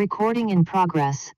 Recording in progress.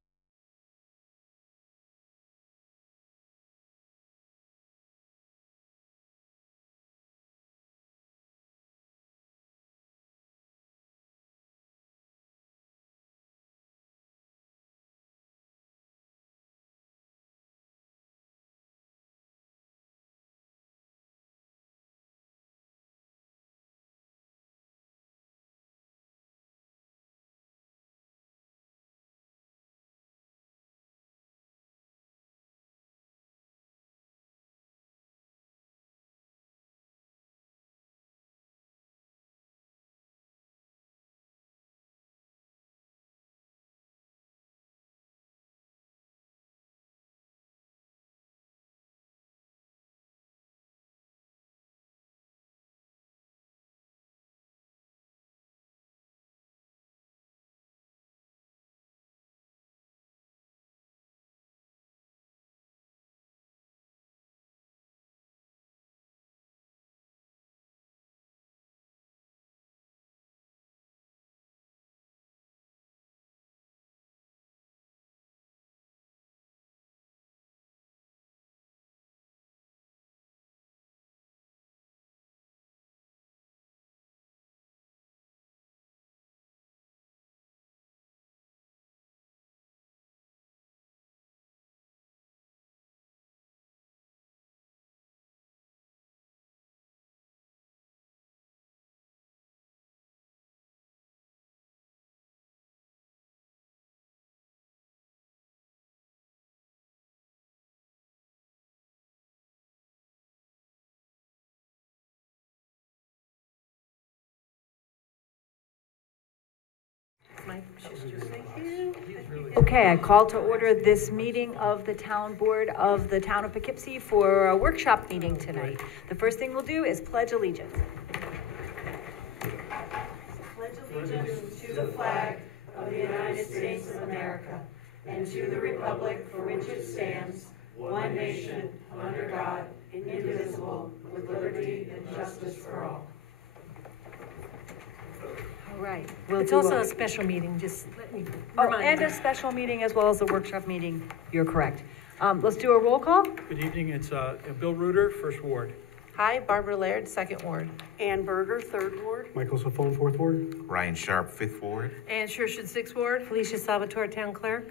Okay, I call to order this meeting of the Town Board of the Town of Poughkeepsie for a workshop meeting tonight. The first thing we'll do is pledge allegiance. Pledge allegiance to the flag of the United States of America and to the republic for which it stands, one nation, under God, indivisible, with liberty and justice for all. All right. It's also a special meeting, just let me remind and you. a special meeting as well as a workshop meeting. You're correct. Let's do a roll call. Good evening. It's Bill Reuter, First Ward. Hi, Barbara Laird, Second Ward. Ann Berger, Third Ward. Michael Safone, Fourth Ward. Ryan Sharp, Fifth Ward. Ann Schurshin, Sixth Ward. Felicia Salvatore, Town Clerk.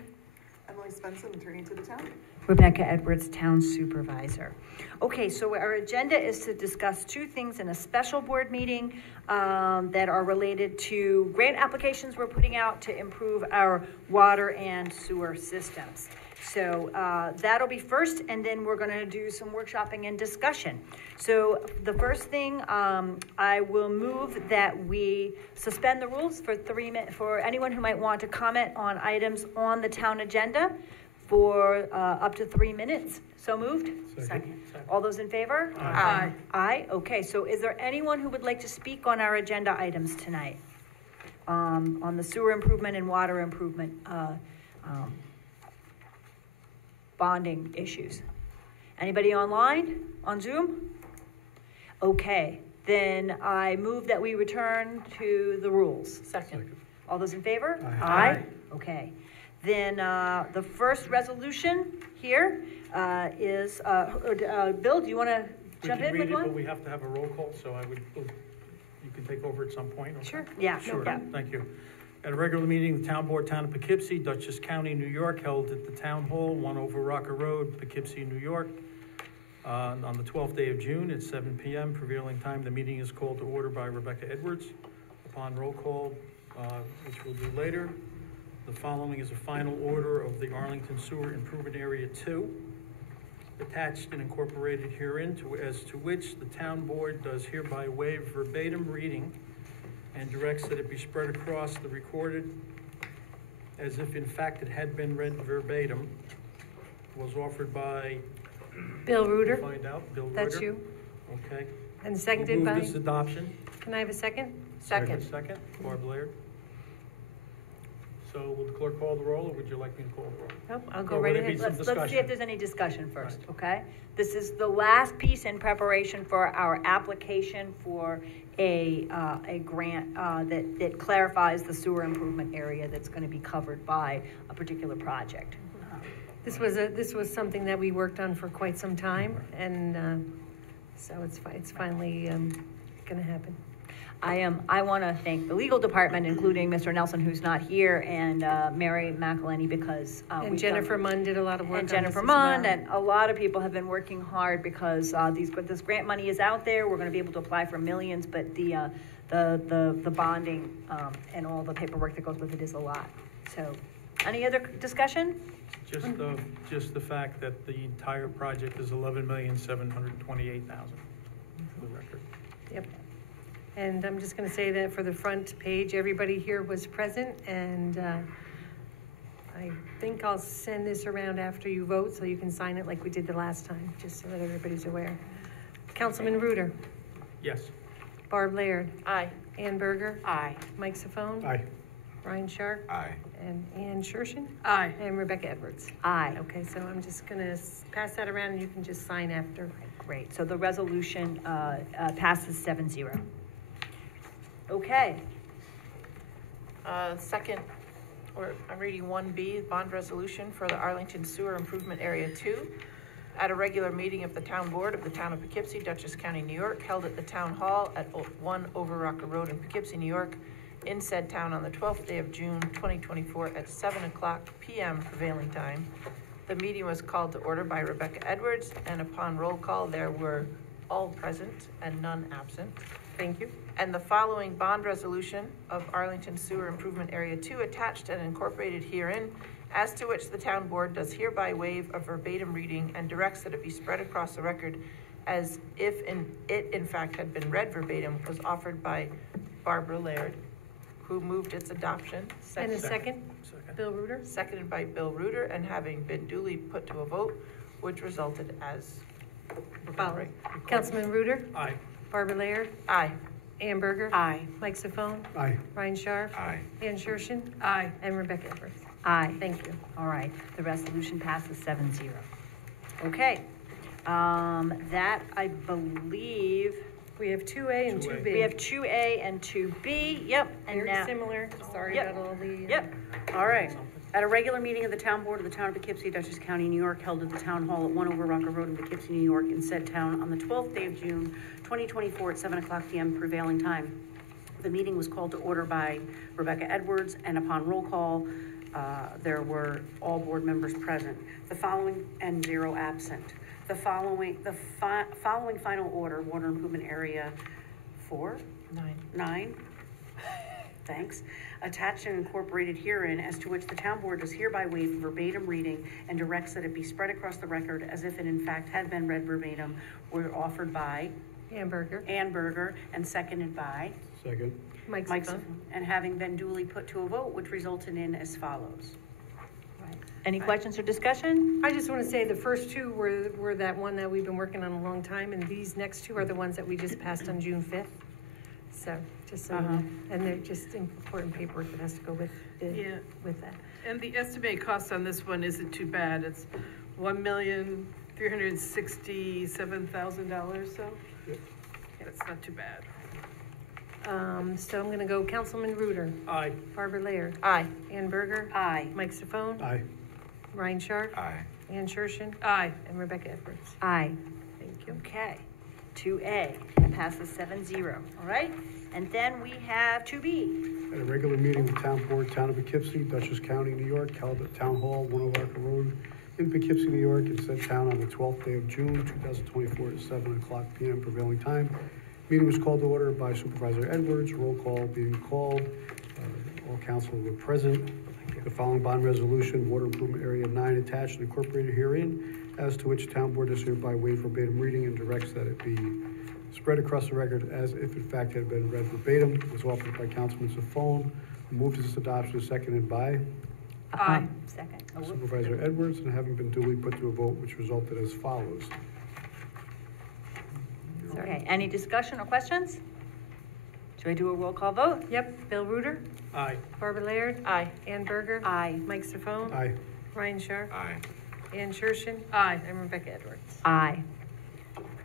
Emily Spencer, Attorney to the Town. Rebecca Edwards, Town Supervisor. Okay, so our agenda is to discuss two things in a special board meeting that are related to grant applications we're putting out to improve our water and sewer systems. So that'll be first, and then we're going to do some workshopping and discussion. So the first thing, I will move that we suspend the rules for 3 minutes for anyone who might want to comment on items on the town agenda for up to 3 minutes. So moved? Second. All those in favor? Aye. Aye, okay. So is there anyone who would like to speak on our agenda items tonight? On the sewer improvement and water improvement bonding issues? Anybody online, on Zoom? Okay, then I move that we return to the rules. Second. All those in favor? Aye. Okay. Then the first resolution here is, Bill, do you want to jump in with But one? we have to have a roll call, so you can take over at some point. Okay? Sure. Yeah, Sure, yeah. thank you. At a regular meeting of the Town Board, Town of Poughkeepsie, Dutchess County, New York, held at the Town Hall, 1 over Rocker Road, Poughkeepsie, New York, on the 12th day of June at 7 p.m. prevailing time. The meeting is called to order by Rebecca Edwards. Upon roll call, which we'll do later, the following is a final order of the Arlington Sewer Improvement Area 2, attached and incorporated herein, as to which the Town Board does hereby waive verbatim reading and directs that it be spread across the recorded as if in fact it had been read verbatim. Was offered by, Bill Reuter, find out, Bill Reuter. that's you. Okay. And seconded Move by, this adoption. can I have a second? Second. Second, Barb Laird. So will the clerk call the roll, or would you like me to call the roll? Nope, I'll go Or right would it be ahead. some Let's see discussion? if there's any discussion first, Right. okay? This is the last piece in preparation for our application for a grant that clarifies the sewer improvement area that's going to be covered by a particular project. This was something that we worked on for quite some time, and so it's finally gonna happen. I want to thank the legal department, including Mr. Nelson, who's not here, and Mary McElhenney, because And we've Jennifer done, Munn did a lot of work on and this Jennifer as Munn, well. and a lot of people have been working hard because this grant money is out there. We're going to be able to apply for millions, but the bonding and all the paperwork that goes with it is a lot. So, any other discussion? Just the fact that the entire project is $11,728,000 for the record. Yep. And I'm just gonna say that for the front page, everybody here was present, and I think I'll send this around after you vote, so you can sign it like we did the last time, just so that everybody's aware. Councilman Reuter, Yes. Barb Laird, Aye. Ann Berger, Aye. Mike Safone, Aye. Ryan Sharp, Aye. and Ann Shershin, Aye. and Rebecca Edwards. Aye. Okay, so I'm just gonna pass that around, and you can just sign after. Great. So the resolution passes 7-0. Okay. Second, I'm reading 1B, bond resolution for the Arlington Sewer Improvement Area 2. At a regular meeting of the Town Board of the Town of Poughkeepsie, Dutchess County, New York, held at the Town Hall at 1 Over Rocker Road in Poughkeepsie, New York, in said town on the 12th day of June, 2024, at 7:00 p.m. prevailing time. The meeting was called to order by Rebecca Edwards, and upon roll call, there were all present and none absent. Thank you. And the following bond resolution of Arlington Sewer Improvement Area 2 attached and incorporated herein, as to which the town board does hereby waive a verbatim reading and directs that it be spread across the record as if it in fact had been read verbatim, was offered by Barbara Laird, who moved its adoption. And a second, Second. Bill Reuter. Seconded by Bill Reuter, and having been duly put to a vote, which resulted as Follow. Councilman Reuter, Aye. Barbara Laird, aye. Ann Berger, Aye. Mike Safone, Aye. Ryan Sharp, Aye. Ann Shershin, Aye. and Rebecca Edwards. Aye. Thank you. All right, the resolution passes 7-0. Okay, that I believe, We have 2A and 2A. 2B. we have 2A and 2B, yep, and Very now, similar. Sorry Yep. about all the. yep. All right. At a regular meeting of the Town Board of the Town of Poughkeepsie, Dutchess County, New York, held at the Town Hall at 1 Over Rocker Road in Poughkeepsie, New York, in said town on the 12th day of June, 2024, at 7:00 p.m. prevailing time. The meeting was called to order by Rebecca Edwards, and upon roll call, there were all board members present. The following, and 0 absent. The following final order, Water Improvement Area 4, 9, thanks, attached and incorporated herein, as to which the town board does hereby waive verbatim reading and directs that it be spread across the record as if it in fact had been read verbatim, were offered by Ann Berger, Ann Berger and seconded by Second. Mike Mike Safone. Safone, and having been duly put to a vote, which resulted in as follows. Any questions or discussion? I just want to say the first two were that one that we've been working on a long time, and these next two are the ones that we just passed on June 5th. So, just so, you know. And they're just important paperwork that has to go with with that. And the estimated cost on this one isn't too bad. It's $1,367,000, so that's not too bad. So I'm gonna go Councilman Reuter, Aye. Barbara Laird, Aye. Ann Berger, Aye. Mike Safone, Aye. Ryan Sharp, Aye. Ann Shershin, Aye. and Rebecca Edwards. Aye. Thank you. Okay, 2A, that passes 7-0, all right? And then we have 2B. At a regular meeting of the Town Board, Town of Poughkeepsie, Dutchess County, New York, held at Town Hall, 1 O'Rocker Road, in Poughkeepsie, New York, in said town on the 12th day of June, 2024, at 7:00 p.m. prevailing time. Meeting was called to order by Supervisor Edwards, roll call being called. All council were present. The following bond resolution, Water Improvement Area 9, attached and incorporated herein, as to which town board does hereby waive verbatim reading and directs that it be spread across the record as if in fact had been read verbatim. It was offered by Councilman Safone, who moved its adoption, seconded by Aye. Second. Supervisor Edwards, and having been duly put to a vote, which resulted as follows. Okay, any discussion or questions? Do I do a roll call vote? Yep, Bill Reuter, Aye. Barbara Laird, Aye. Ann Berger, Aye. Mike Sifone, Aye. Ryan Sharp, Aye. Ann Shershin, Aye. and Rebecca Edwards. Aye.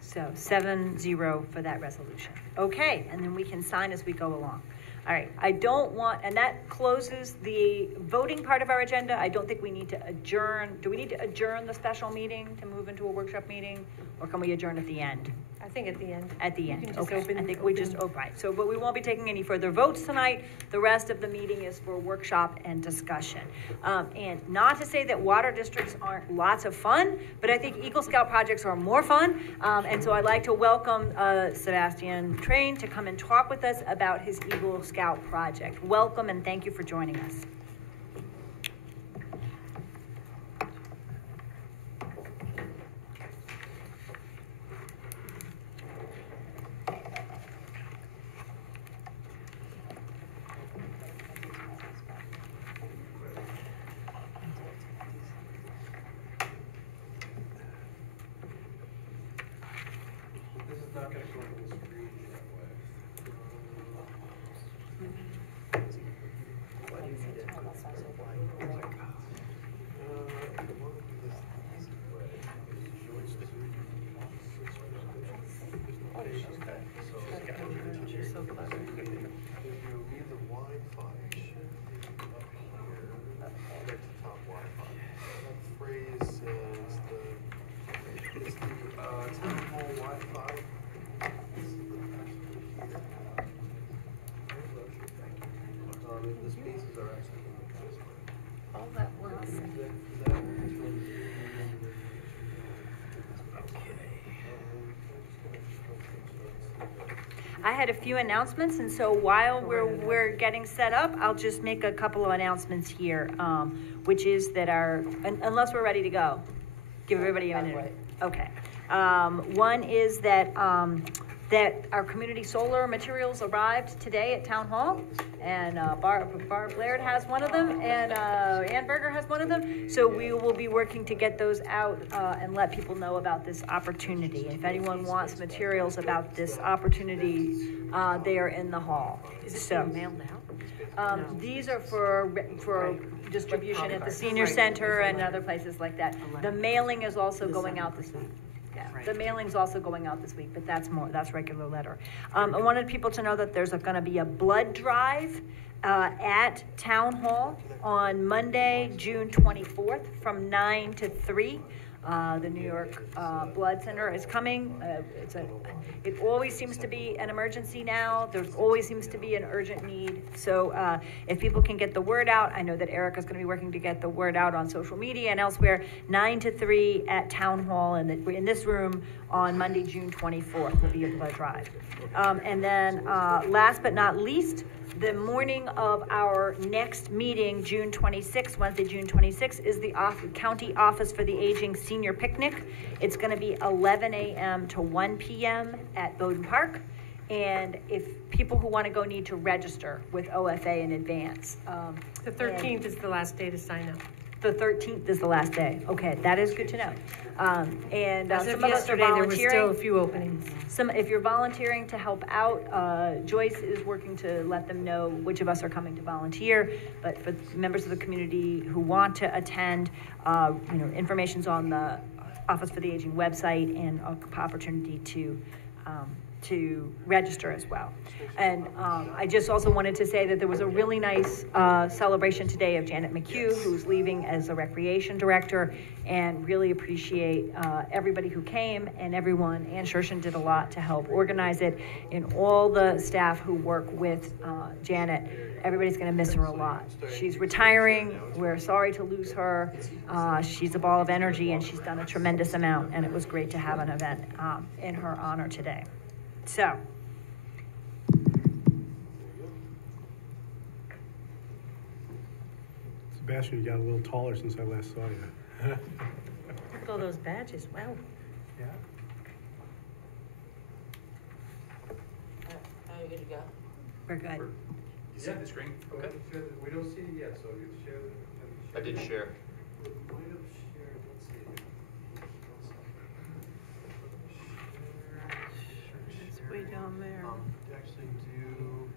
So 7-0 for that resolution. Okay, and then we can sign as we go along. All right, I don't want, and that closes the voting part of our agenda. I don't think we need to adjourn. Do we need to adjourn the special meeting to move into a workshop meeting? Or can we adjourn at the end? I think at the end. At the You end, can just okay. open- I think we just, open- oh, right. So, but we won't be taking any further votes tonight. The rest of the meeting is for workshop and discussion. And not to say that water districts aren't lots of fun, but I think Eagle Scout projects are more fun. And so I'd like to welcome Sebastian Train to come and talk with us about his Eagle Scout project. Welcome and thank you for joining us. This is not gonna go on the screen that way. Town hall Wi-Fi. The spaces are actually. All that works. I had a few announcements, and so while we're getting set up, I'll just make a couple of announcements here, which is that unless we're ready to go, give everybody a minute. Okay. One is that our community solar materials arrived today at Town Hall, and Barb Laird has one of them, and Ann Berger has one of them. So we will be working to get those out and let people know about this opportunity. If anyone wants materials about this opportunity, they are in the hall. Is this So being mailed out? No. these are for distribution at the senior center and other places like that. The mailing is also going out this week. Yeah, the mailing's also going out this week, but that's regular letter. I wanted people to know that there's gonna be a blood drive at Town Hall on Monday, June 24th, from 9 to 3. The New York Blood Center is coming. It always seems to be an emergency now. There always seems to be an urgent need. So if people can get the word out, I know that Erica's going to be working to get the word out on social media and elsewhere. 9 to 3 at Town Hall in this room on Monday, June 24th will be a blood drive. And then last but not least, the morning of our next meeting, June 26th, Wednesday, June 26th, is the County Office for the Aging Senior Picnic. It's going to be 11 a.m. to 1 p.m. at Bowden Park. And if people who want to go need to register with OFA in advance. The 13th is the last day to sign up. The 13th is the last day. Okay, that is good to know. And As some of of us are yesterday, there was still a volunteering. few openings. If you're volunteering to help out, Joyce is working to let them know which of us are coming to volunteer. But for members of the community who want to attend, information's on the Office for the Aging website and opportunity to register as well. And I just also wanted to say that there was a really nice celebration today of Janet McHugh, who's leaving as a recreation director, and really appreciate everybody who came and everyone. Ann Shershin did a lot to help organize it, and all the staff who work with Janet. Everybody's going to miss her a lot. She's retiring. We're sorry to lose her. She's a ball of energy, and she's done a tremendous amount, and it was great to have an event in her honor today. So, Sebastian, you got a little taller since I last saw you. Look at all those badges, wow. Yeah. How are you good to go? we're good. You see the screen? Okay. We don't see it yet, so you share I did share. Might have shared, let's see. It's way down there. Actually do.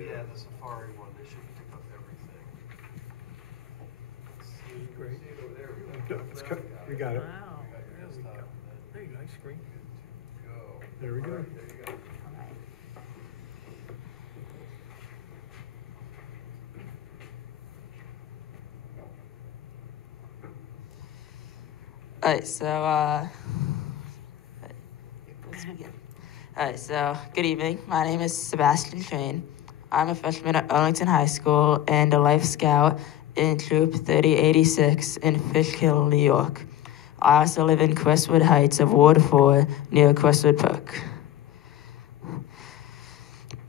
Yeah, the safari one, they should pick up everything. See, Great. see it over there. We got It's it. cut. We got it. Wow, We got there your we go. desktop, There you go, nice screen. and go. There we go. All right, there you go. All right. Alright, so good evening. My name is Sebastian Train. I'm a freshman at Arlington High School and a Life Scout in Troop 3086 in Fishkill, New York. I also live in Crestwood Heights of Ward 4 near Crestwood Park.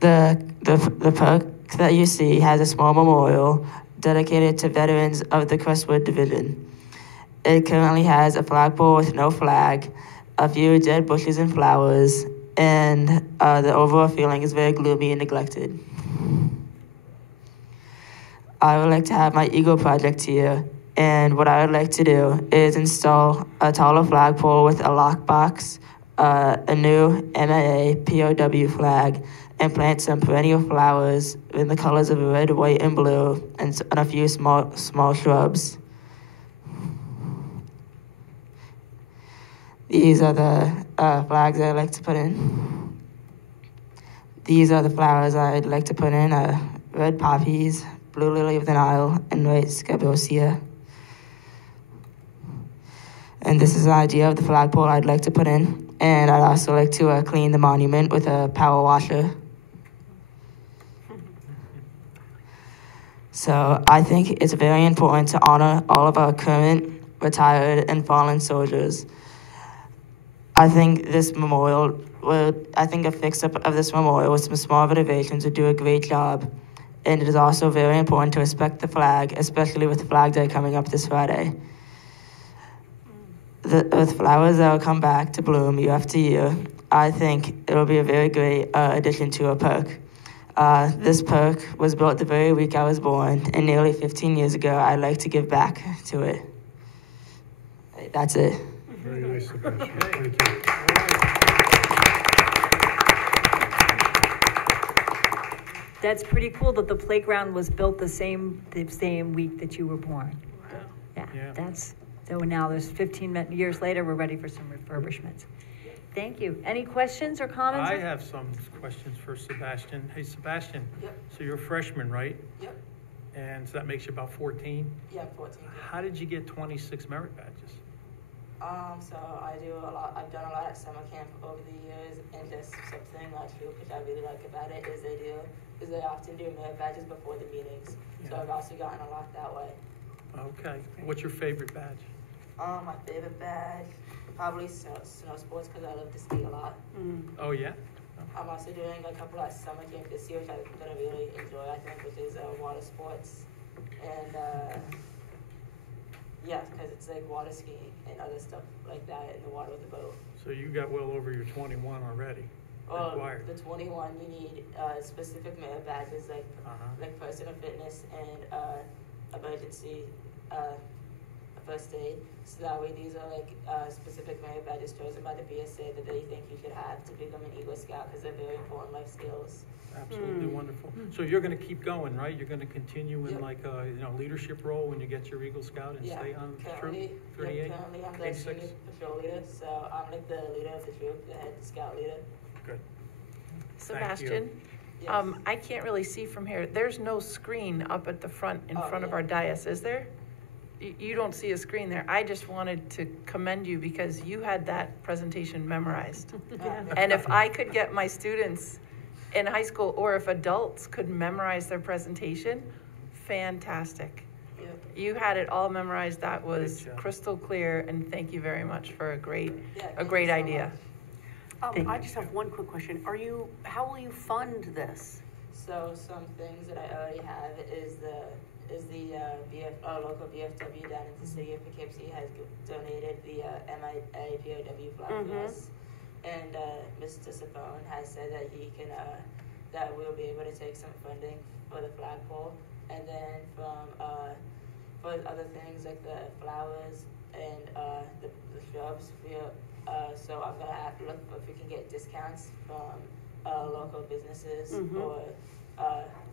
The park that you see has a small memorial dedicated to veterans of the Crestwood Division. It currently has a flagpole with no flag, a few dead bushes and flowers, and the overall feeling is very gloomy and neglected. I would like to have my Eagle project here, and what I would like to do is install a taller flagpole with a lockbox, a new MAA POW flag, and plant some perennial flowers in the colors of red, white, and blue, and a few small shrubs. These are the flags I'd like to put in. These are the flowers I'd like to put in, red poppies, blue lily of the Nile, and white scabosia. And this is the idea of the flagpole I'd like to put in. And I'd also like to clean the monument with a power washer. So I think it's very important to honor all of our current, retired, and fallen soldiers. I think a fix-up of this memorial with some small renovations would do a great job. And it is also very important to respect the flag, especially with Flag Day coming up this Friday. With flowers that will come back to bloom year after year, I think it'll be a very great addition to our park. This park was built the very week I was born, and nearly 15 years ago, I'd like to give back to it. That's it. Very nice, Sebastian. Thank you. That's pretty cool that the playground was built the same week that you were born. Wow. Yeah. So now there's 15 years later, we're ready for some refurbishments. Thank you. Any questions or comments? I have some questions for Sebastian. Hey, Sebastian. Yep. So you're a freshman, right? Yep. And so that makes you about 14? Yeah, 14. How did you get 26 merit badges? So I've done a lot at summer camp over the years, and just something I feel which I really like about it is they often do merit badges before the meetings. So Yeah. I've also gotten a lot that way. Okay. What's your favorite badge? My favorite badge, probably snow sports, because I love to ski a lot. Oh, yeah? I'm also doing a couple at summer camp this year, which I'm gonna really enjoy, I think, which is water sports. And yeah, because it's like water skiing and other stuff like that in the water with the boat. So you got well over your 21 already required. The 21, you need specific merit badges like personal fitness and emergency first aid. So that way these are like specific merit badges chosen by the BSA that they think you should have to become an Eagle Scout, because they're very important life skills. Absolutely wonderful. So you're going to keep going, right? You're going to continue in Yep. like a leadership role when you get your Eagle Scout and stay on the troop? 38? Currently I'm the 86? senior patrol leader, so I'm like the leader of the troop, the head scout leader. Good. Sebastian, Yes. I can't really see from here. There's no screen up at the front, in front of our dais, is there? You don't see a screen there. I just wanted to commend you because you had that presentation memorized. And if I could get my students in high school, or if adults could memorize their presentation, fantastic. Yep. You had it all memorized. That was Good job. crystal clear, and thank you very much for a great Yeah, thank you so idea. much. I just have one quick question. How will you fund this? So some things that I already have is the local VFW down in the city of Poughkeepsie has donated the MIA POW flag for us, and Mr. Sapone has said that he can that we'll be able to take some funding for the flagpole, and then from for other things like the flowers and the shrubs, so I'm gonna have to look if we can get discounts from local businesses or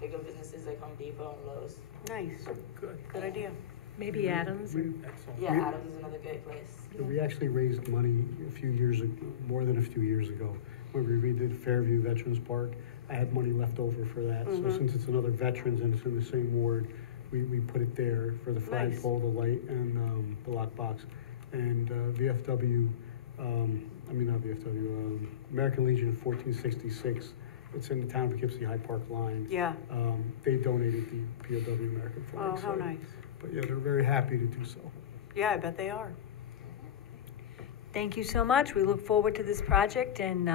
bigger businesses like Home Depot and Lowe's. Nice, Good, good idea. Maybe Adams. excellent. Yeah, We- Adams is another great place. We actually raised money a few years ago, more than a few years ago, when we redid Fairview Veterans Park. I had money left over for that, so Mhm. since it's another veterans and it's in the same ward, we put it there for the Nice. flagpole, the light, and, the lockbox. And, VFW, not VFW, American Legion 1466, it's in the town of Poughkeepsie High Park line. Yeah, They donated the POW American flag. oh, how so- nice. But yeah, they're very happy to do so. Yeah, I bet they are. Thank you so much. We look forward to this project, and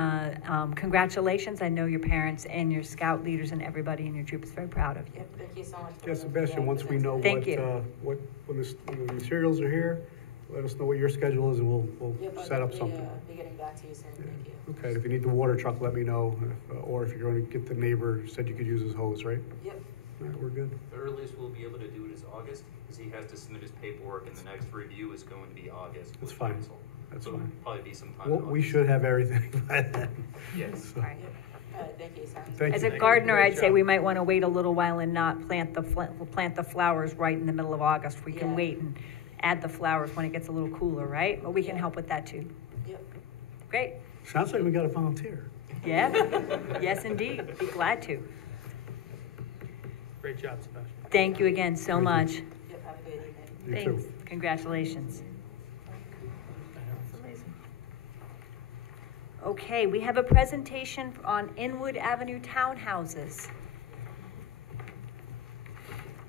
congratulations. I know your parents and your scout leaders and everybody in your troop is very proud of you. Yep, thank you so much. for Yeah, Sebastian, that once we know Thank you. when the materials are here, let us know what your schedule is and we'll Yep, I'll set up definitely, something. be getting back to you soon, thank you. Okay, if you need the water truck, let me know, or if you're going to get the neighbor, said you could use his hose, right? Yep, All right, we're good. The earliest we'll be able to do it is August, because he has to submit his paperwork, and the next review is going to be August. That's with fine. council. That's So fine. it'll probably be sometime. Well, in we August. should have everything by then. Yes. So, Right. thank you, sounds Thank As you. a gardener, I'd say we might want to wait a little while and not plant the flowers right in the middle of August. We can Yeah. wait and add the flowers when it gets a little cooler, right? But we can Yeah. help with that too. Yep. Great. Sounds like we got a volunteer. Yeah, yes, indeed. Be glad to. Great job, Sebastian. Thank you again so Thank you. much. Yep, have a good evening. You Thanks. too. Congratulations. It's amazing. Okay, we have a presentation on Inwood Avenue townhouses.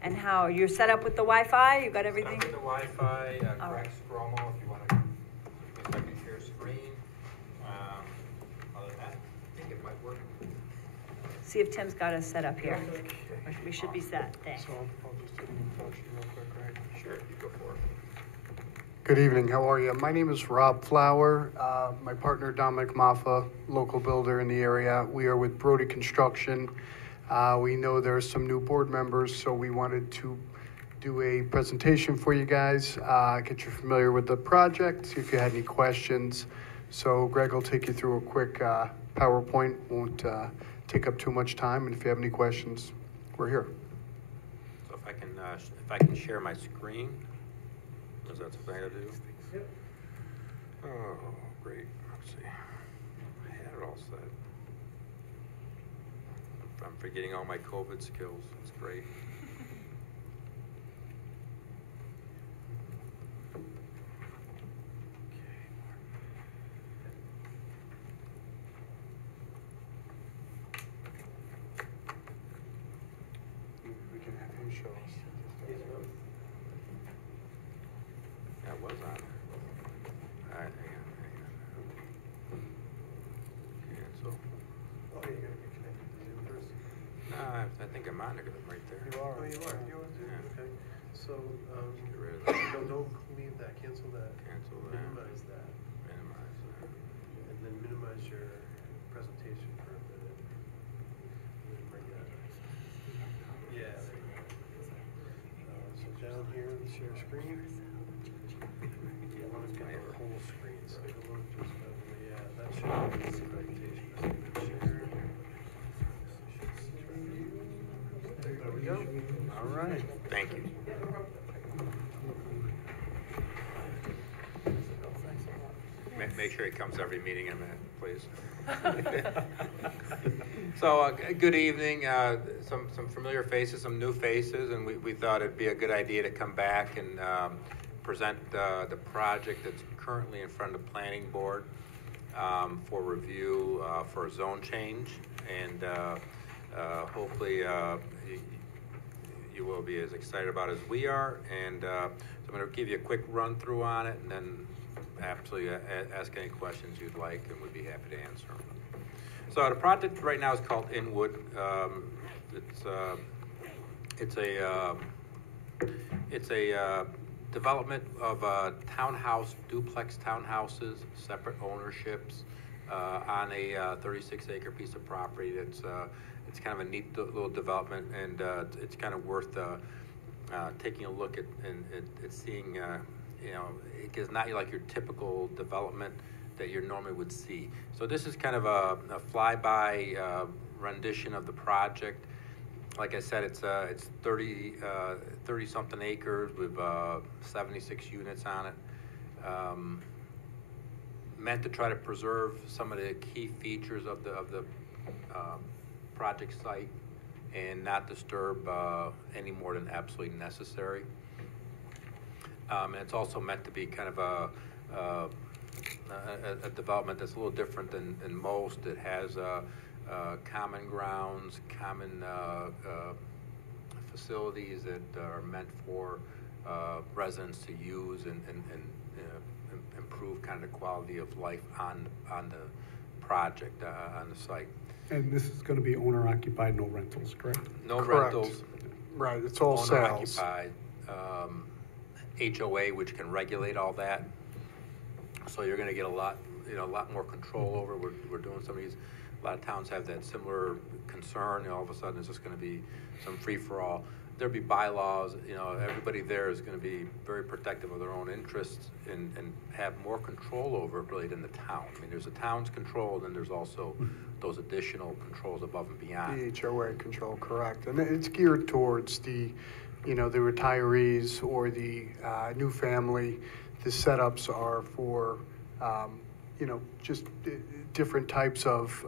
And how, you're set up with the Wi-Fi? You got everything? Set up with the Wi-Fi, All correct Stromo, if you want to, if I can share screen. Other than that, I think it might work. See if Tim's got us set up here. We should be set. Thanks. So I'll just do the introduction real quick, right? Sure, you go for it. Good evening, how are you? My name is Rob Flower. My partner Dominic Maffa, local builder in the area. We are with Brody Construction. We know there are some new board members, so we wanted to do a presentation for you guys, get you familiar with the project, see if you had any questions. So Greg will take you through a quick PowerPoint, won't take up too much time, and if you have any questions, we're here. So if I can share my screen, is that something I gotta do? Yep. Oh, great, let's see. I had it all set. I'm forgetting all my COVID skills, it's great. We can have him show us. That was on. All right, hang on. Cancel. Oh, you're gonna be connected to Zoom first? No, I think I'm on it, 'cause I'm right there. You are? Oh, you are, you are, Yeah. okay. So, Get rid of that. don't leave that, cancel that. Cancel that. Minimize that, Minimize that. and then minimize your presentation for a minute. And then bring that. Yeah, there you go. So down here, the share screen. You wanna get the whole screen, so you don't wanna just, yeah, that should be the presentation. Just gonna share. There we go. All right. Thank you. Make sure it comes to every meeting I'm at, please. So, good evening, some familiar faces, some new faces, and we thought it'd be a good idea to come back and present the project that's currently in front of the planning board for review for a zone change, and hopefully you will be as excited about it as we are. And so I'm going to give you a quick run through on it, and then absolutely ask any questions you'd like, and we'd be happy to answer them. So the project right now is called Inwood. It's a development of duplex townhouses, separate ownerships, on a 36-acre piece of property. It's kind of a neat little development, and it's kind of worth taking a look at and seeing. It's not like your typical development that you normally would see. So this is kind of a flyby rendition of the project. Like I said, it's 30-something acres with 76 units on it. Meant to try to preserve some of the key features of the project site and not disturb any more than absolutely necessary. And it's also meant to be kind of a development that's a little different than most. It has common grounds, common facilities that are meant for residents to use and improve kind of the quality of life on the project, on the site. And this is going to be owner occupied, no rentals, correct? No Correct. rentals. Right, it's all Owner sales. occupied. HOA, which can regulate all that. So you're going to get a lot more control over. We're doing some of these. A lot of towns have that similar concern. All of a sudden, it's just going to be some free for all. There'll be bylaws. Everybody there is going to be very protective of their own interests and have more control over it really than the town. I mean, there's the town's control, and then there's also those additional controls above and beyond. The HOA control, correct. And it's geared towards the retirees or the new family. The setups are for, just different types of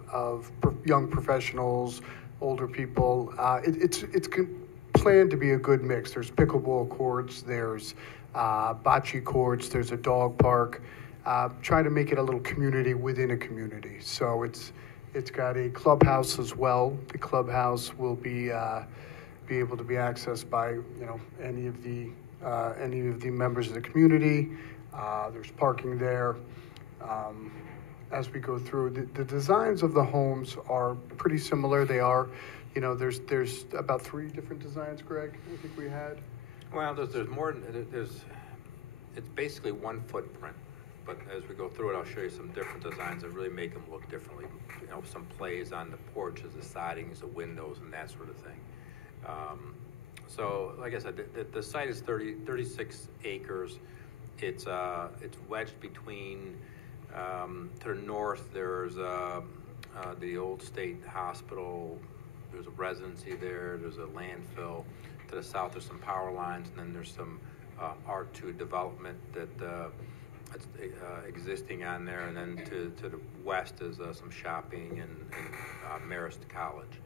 young professionals, older people. It's planned to be a good mix. There's pickleball courts, there's bocce courts, there's a dog park. Try to make it a little community within a community. So it's got a clubhouse as well. The clubhouse will be able to be accessed by any of the members of the community. There's parking there. As we go through, the designs of the homes are pretty similar. They are, there's about 3 different designs, Greg, I think we had. Well, there's more. It's basically one footprint, but as we go through it, I'll show you some different designs that really make them look differently. Some plays on the porches, the sidings, the windows, and that sort of thing. So, like I said, the site is 36 acres. It's wedged between. To the north, there's the old state hospital. There's a residency there. There's a landfill. To the south, there's some power lines, and then there's some R2 development that's existing on there. And then to the west is some shopping and Marist College.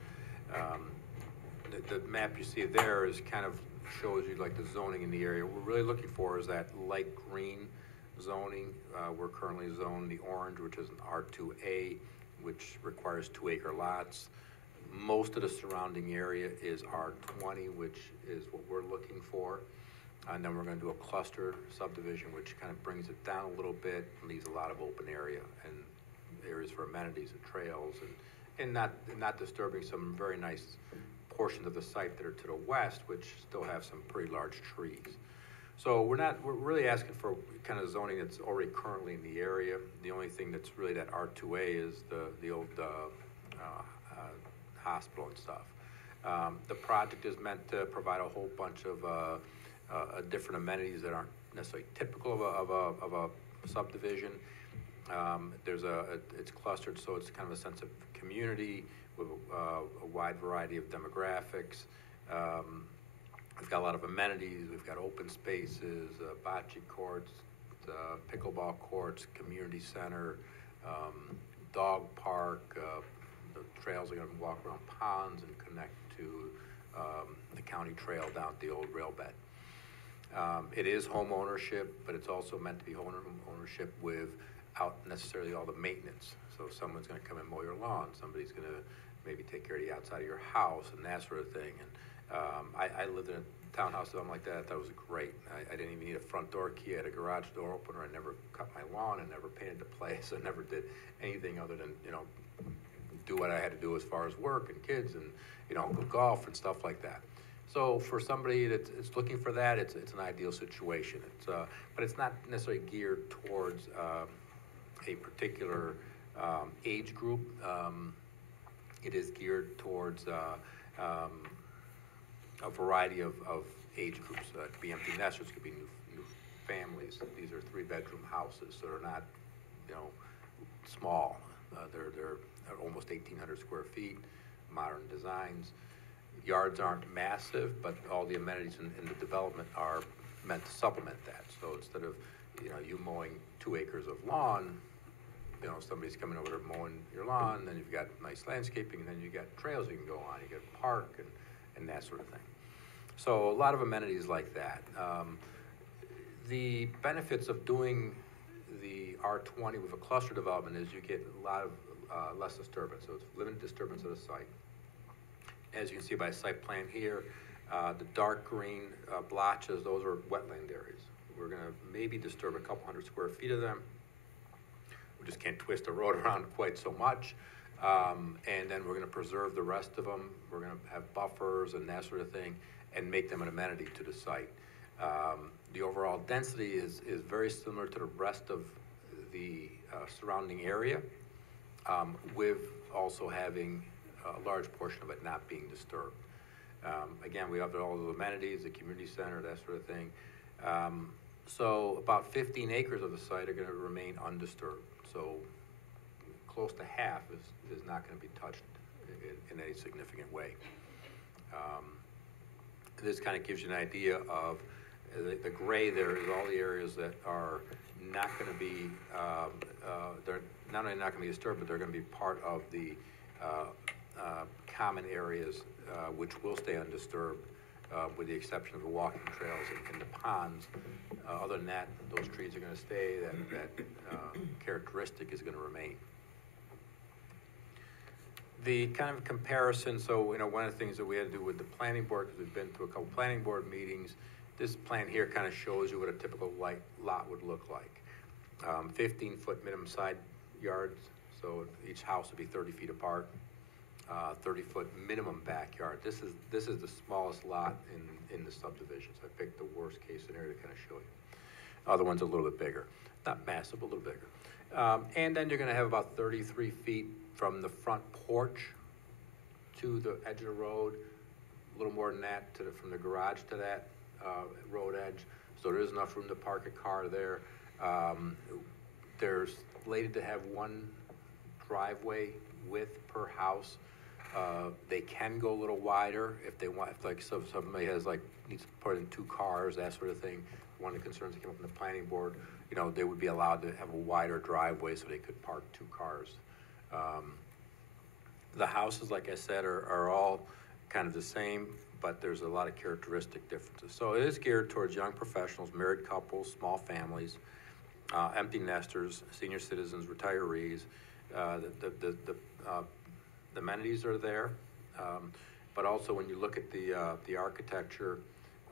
The map you see there is kind of shows you like the zoning in the area. What we're really looking for is that light green zoning. We're currently zoned the orange, which is an R2A, which requires 2-acre lots. Most of the surrounding area is R20, which is what we're looking for. And then we're going to do a cluster subdivision, which kind of brings it down a little bit and leaves a lot of open area and areas for amenities and trails and not disturbing some very nice portions of the site that are to the west, which still have some pretty large trees. So we're really asking for kind of zoning that's already currently in the area. The only thing that's really that R2A is the old hospital and stuff. The project is meant to provide a whole bunch of different amenities that aren't necessarily typical of a subdivision. It's clustered, so it's kind of a sense of community with a wide variety of demographics. We've got a lot of amenities. We've got open spaces, bocce courts, pickleball courts, community center, dog park. The trails are going to walk around ponds and connect to the county trail down at the old rail bed. It is home ownership, but it's also meant to be home ownership without necessarily all the maintenance. So someone's going to come and mow your lawn. Somebody's going to maybe take care of the outside of your house and that sort of thing. And I lived in a townhouse or something like that. I thought it was great. I didn't even need a front door key. I had a garage door opener. I never cut my lawn. I never painted the place. I never did anything other than, do what I had to do as far as work and kids and, go golf and stuff like that. So for somebody that's looking for that, it's an ideal situation. But it's not necessarily geared towards a particular age group. It is geared towards a variety of age groups. It could be empty nesters, it could be new families. These are 3-bedroom houses, so they're not, small. They're almost 1,800 square feet, modern designs. yards aren't massive, but all the amenities in the development are meant to supplement that. So instead of, you mowing 2 acres of lawn, somebody's coming over there mowing your lawn, then you've got nice landscaping, and then you got trails you can go on, you get a park and that sort of thing. So a lot of amenities like that. The benefits of doing the R20 with a cluster development is you get a lot of less disturbance. So it's limited disturbance of the site. As you can see by the site plan here, the dark green blotches, those are wetland areas. We're going to maybe disturb a couple hundred square feet of them. We just can't twist the road around quite so much. And then we're going to preserve the rest of them. We're going to have buffers and that sort of thing and make them an amenity to the site. The overall density is very similar to the rest of the surrounding area, with also having a large portion of it not being disturbed. Again, we have all the amenities, the community center, that sort of thing. So about 15 acres of the site are going to remain undisturbed. So close to half is not going to be touched in any significant way. This kind of gives you an idea of the gray there is all the areas that are not going to be, they're not only not going to be disturbed, but they're going to be part of the common areas which will stay undisturbed, with the exception of the walking trails and the ponds. Other than that, those trees are going to stay. That characteristic is going to remain. The kind of comparison, so one of the things that we had to do with the planning board, because we've been to a couple planning board meetings, this plan here kind of shows you what a typical lot would look like. 15-foot minimum side yards, so each house would be 30 feet apart. 30-foot minimum backyard. This is the smallest lot in the subdivisions. I picked the worst case scenario to kind of show you. Other ones are a little bit bigger, not massive, but a little bigger. And then you're going to have about 33 feet from the front porch to the edge of the road, a little more than that from the garage to that road edge. So there is enough room to park a car there. They're slated to have one driveway width per house. They can go a little wider if they want, if somebody needs to put in 2 cars, that sort of thing. One of the concerns that came up from the planning board, they would be allowed to have a wider driveway so they could park 2 cars. The houses, like I said, are all kind of the same, but there's a lot of characteristic differences. So it is geared towards young professionals, married couples, small families, empty nesters, senior citizens, retirees. The amenities are there, but also when you look at the architecture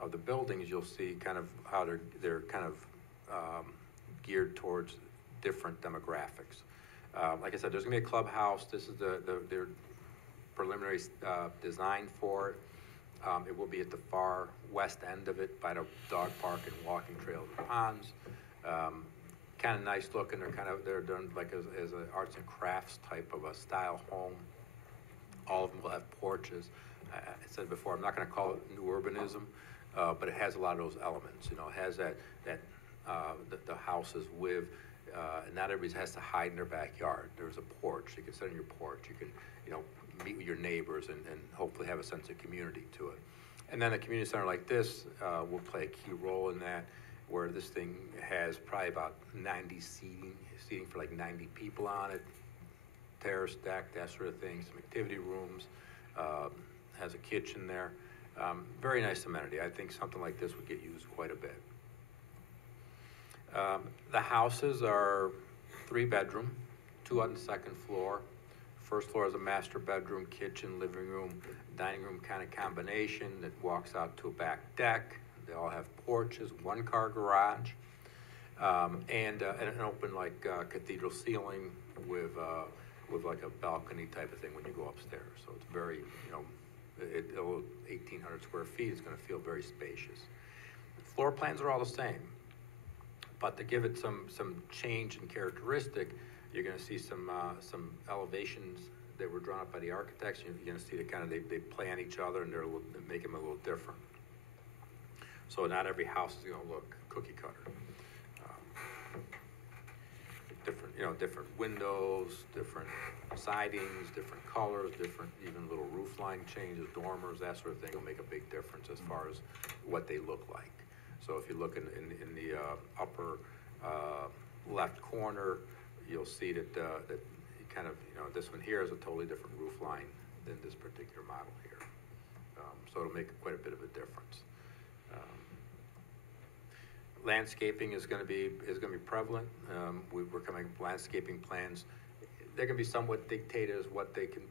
of the buildings, you'll see kind of how they're kind of geared towards different demographics. Like I said, there's going to be a clubhouse. This is their preliminary design for it. It will be at the far west end of it by the dog park and walking trails and ponds. Kind of nice looking. They're done like as an arts and crafts type of a style home. All of them will have porches. I said before, I'm not going to call it new urbanism, but it has a lot of those elements. It has that the houses with. Not everybody has to hide in their backyard. There's a porch. You can sit on your porch. You can, meet with your neighbors and hopefully have a sense of community to it. And then a community center like this will play a key role in that, where this thing has probably about 90 seating for like 90 people on it, terrace deck, that sort of thing, some activity rooms, has a kitchen there. Very nice amenity. I think something like this would get used quite a bit. The houses are 3-bedroom, 2 on the second floor. First floor is a master bedroom, kitchen, living room, dining room kind of combination that walks out to a back deck. They all have porches, 1-car garage, and an open cathedral ceiling with like a balcony type of thing when you go upstairs. So it's very, 1,800 square feet is going to feel very spacious. The floor plans are all the same. But to give it some change in characteristic, you're going to see some elevations that were drawn up by the architects. You're going to see they play on each other and they make them a little different. So not every house is going to look cookie cutter. Different windows, different sidings, different colors, different, even little roof line changes, dormers, that sort of thing will make a big difference as far as what they look like. So if you look in the upper left corner, you'll see that you kind of, this one here is a totally different roof line than this particular model here. So it'll make quite a bit of a difference. Landscaping is going to be prevalent. We're coming up with landscaping plans. They're going to be somewhat dictated as what they can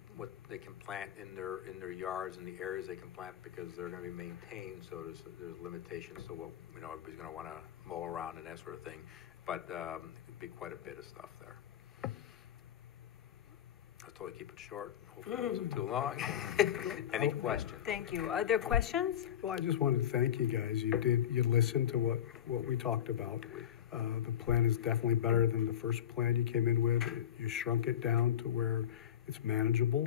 plant in their yards and the areas they can plant, because they're going to be maintained. So there's limitations. So what everybody's going to want to mow around and that sort of thing. But it'd be quite a bit of stuff there. I'll totally keep it short. Hopefully it wasn't too long. Any questions? Thank you. Are there questions? Well, I just wanted to thank you guys. You listened to what we talked about. The plan is definitely better than the first plan you came in with. You shrunk it down to where it's manageable.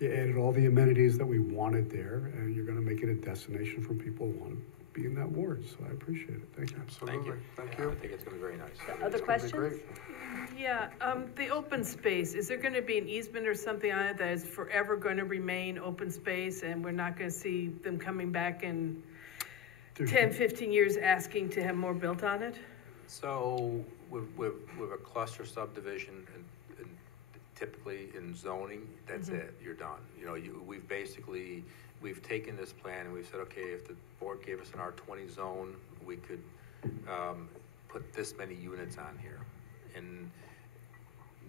You added all the amenities that we wanted there, and you're going to make it a destination for people who want to be in that ward. So I appreciate it. Thank you. Absolutely. Thank you. I think it's going to be very nice. Other questions? Yeah, the open space, is there going to be an easement or something on it that is forever going to remain open space, and we're not going to see them coming back in 10, 15 years asking to have more built on it? So with a cluster subdivision, and typically in zoning, that's it. You're done. We've taken this plan and we've said, okay, if the board gave us an R20 zone, we could put this many units on here, and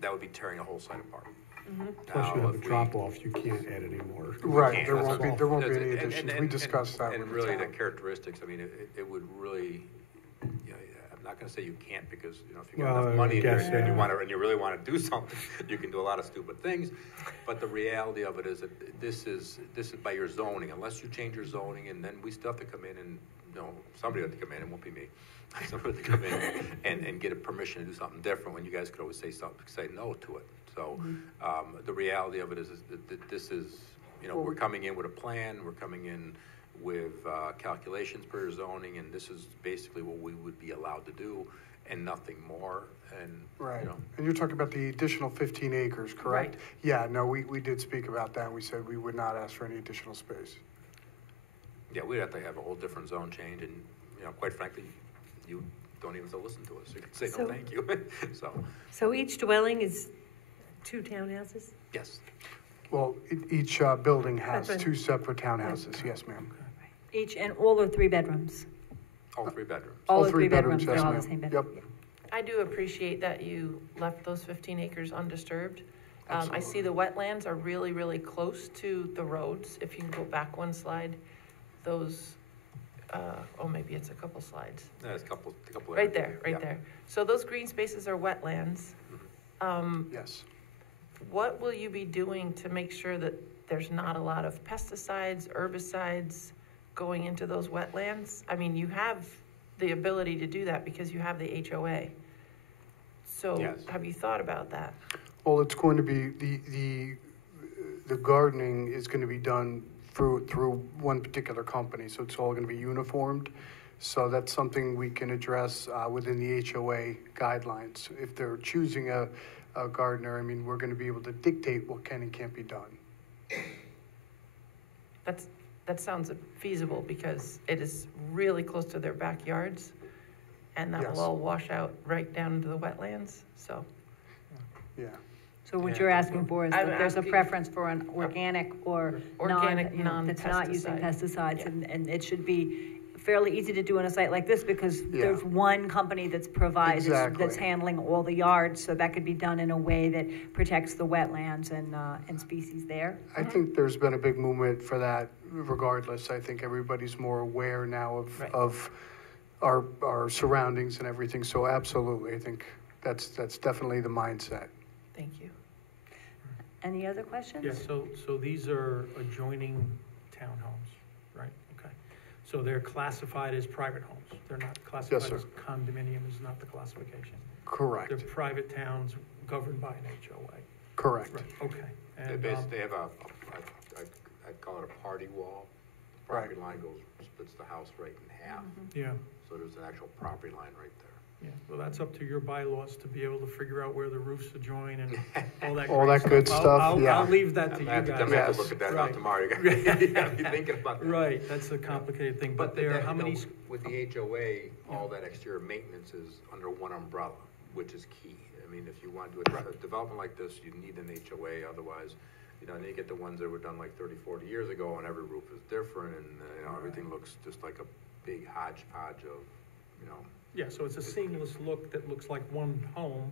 that would be tearing a whole site apart. Plus you have a drop off, you can't add any more. Right, there won't be any additions. We discussed that And with the really, the town. characteristics, I mean, it would really, I'm not gonna say you can't, because, if you got Well, enough money I in there guess, and yeah. you really wanna do something, you can do a lot of stupid things. But the reality of it is that this is by your zoning, unless you change your zoning, and then we still have to come in and, somebody has to come in, it won't be me. Somebody has to come in and get a permission to do something different, when you guys could always say no to it. So, the reality of it is that this is, we're coming in with a plan, we're coming in with calculations per zoning, and this is basically what we would be allowed to do, and nothing more. And Right, and you're talking about the additional 15 acres, correct? Right. Yeah, no, we did speak about that. We said we would not ask for any additional space. yeah, we'd have to have a whole different zone change, and quite frankly, you don't even have to listen to us. You can say no, thank you. So each dwelling is 2 townhouses? Yes. Well, each building has That's 2 separate townhouses, yes, ma'am. Each, and all are 3 bedrooms? All 3 bedrooms. All All are 3 3 bedrooms, bedrooms, they're all yes, the same ma'am. bedroom? Yep. I do appreciate that you left those 15 acres undisturbed. I see the wetlands are really, really close to the roads. If you can go back one slide, those, maybe it's a couple slides. There's a couple. Right there, Yeah. there. So those green spaces are wetlands. Yes. What will you be doing to make sure that there's not a lot of pesticides, herbicides going into those wetlands? I mean, you have the ability to do that because you have the HOA. So Yes. have you thought about that? Well, it's going to be, the gardening is going to be done through one particular company, so it's all going to be uniformed. So that's something we can address within the HOA guidelines. If they're choosing a gardener, I mean, we're going to be able to dictate what can and can't be done. That sounds feasible because it is really close to their backyards, and that Yes. will all wash out right down into the wetlands, so. Yeah. So what Yeah, you're asking for is I'm that there's a asking- preference for an organic or Organic, that's not using non-pesticide. pesticides, Yeah. and it should be fairly easy to do on a site like this, because Yeah. there's one company that's provided, that's Exactly. handling all the yards, so that could be done in a way that protects the wetlands and species there. I think there's been a big movement for that regardless. I think everybody's more aware now Right. of our surroundings and everything. So absolutely, I think that's definitely the mindset. Thank you. Any other questions? Yeah, so these are adjoining townhomes, right? Okay. So they're classified as private homes. They're not classified sir. as condominium is not the classification. Correct, They're private towns governed by an HOA. correct. Right, okay. They And, basically have I'd call it a party wall. Property line splits the house right in half. yeah, So there's an actual property line right there. Yeah, well, that's up to your bylaws to be able to figure out where the roofs adjoin and all that. All great that good stuff, I'll yeah. leave that to I'm you gonna have to- guys. I'm gonna have Yes. to look at that Right. out tomorrow. You gotta be thinking about that. Right, that's a complicated thing, but there, how many, With the HOA, all that exterior maintenance is under one umbrella, which is key. I mean, if you want to do a development like this, you need an HOA, otherwise, you know, and you get the ones that were done like 30, 40 years ago, and every roof is different, and, you know, everything looks just like a big hodgepodge of, you know. yeah, so it's a seamless look that looks like one home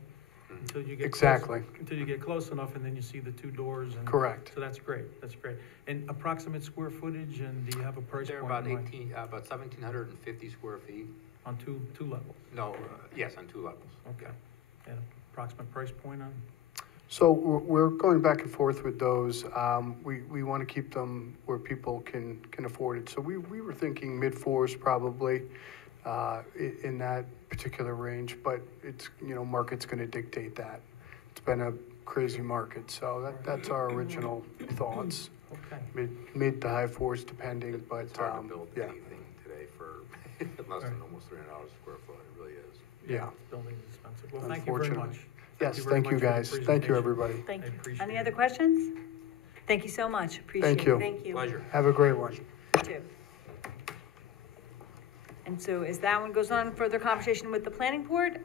until you get. Exactly. Until you get close enough, and then you see the two doors and. Correct. So that's great, that's great. And approximate square footage, and do you have a price They're point about in mind? about 1,750 square feet. On two levels? No, yes, on 2 levels. Okay. And approximate price point on? So we're going back and forth with those. We want to keep them where people can afford it. So we were thinking mid-4s probably in that particular range, but it's, you know, market's going to dictate that. It's been a crazy market, so that's our original thoughts. Okay. Mid to high 4s depending, but It's hard to build yeah, anything today for less than almost $300 a square foot, it really is. yeah. Building is expensive. Well, thank you very Unfortunately. much. Yes, very thank you much for the guys. Thank you, presentation. everybody. Thank I you. appreciate Any it. other questions? Thank you so much, appreciate it. Thank you. Thank you. Pleasure. Have a great one. Too. And so as that one goes on, further conversation with the planning board,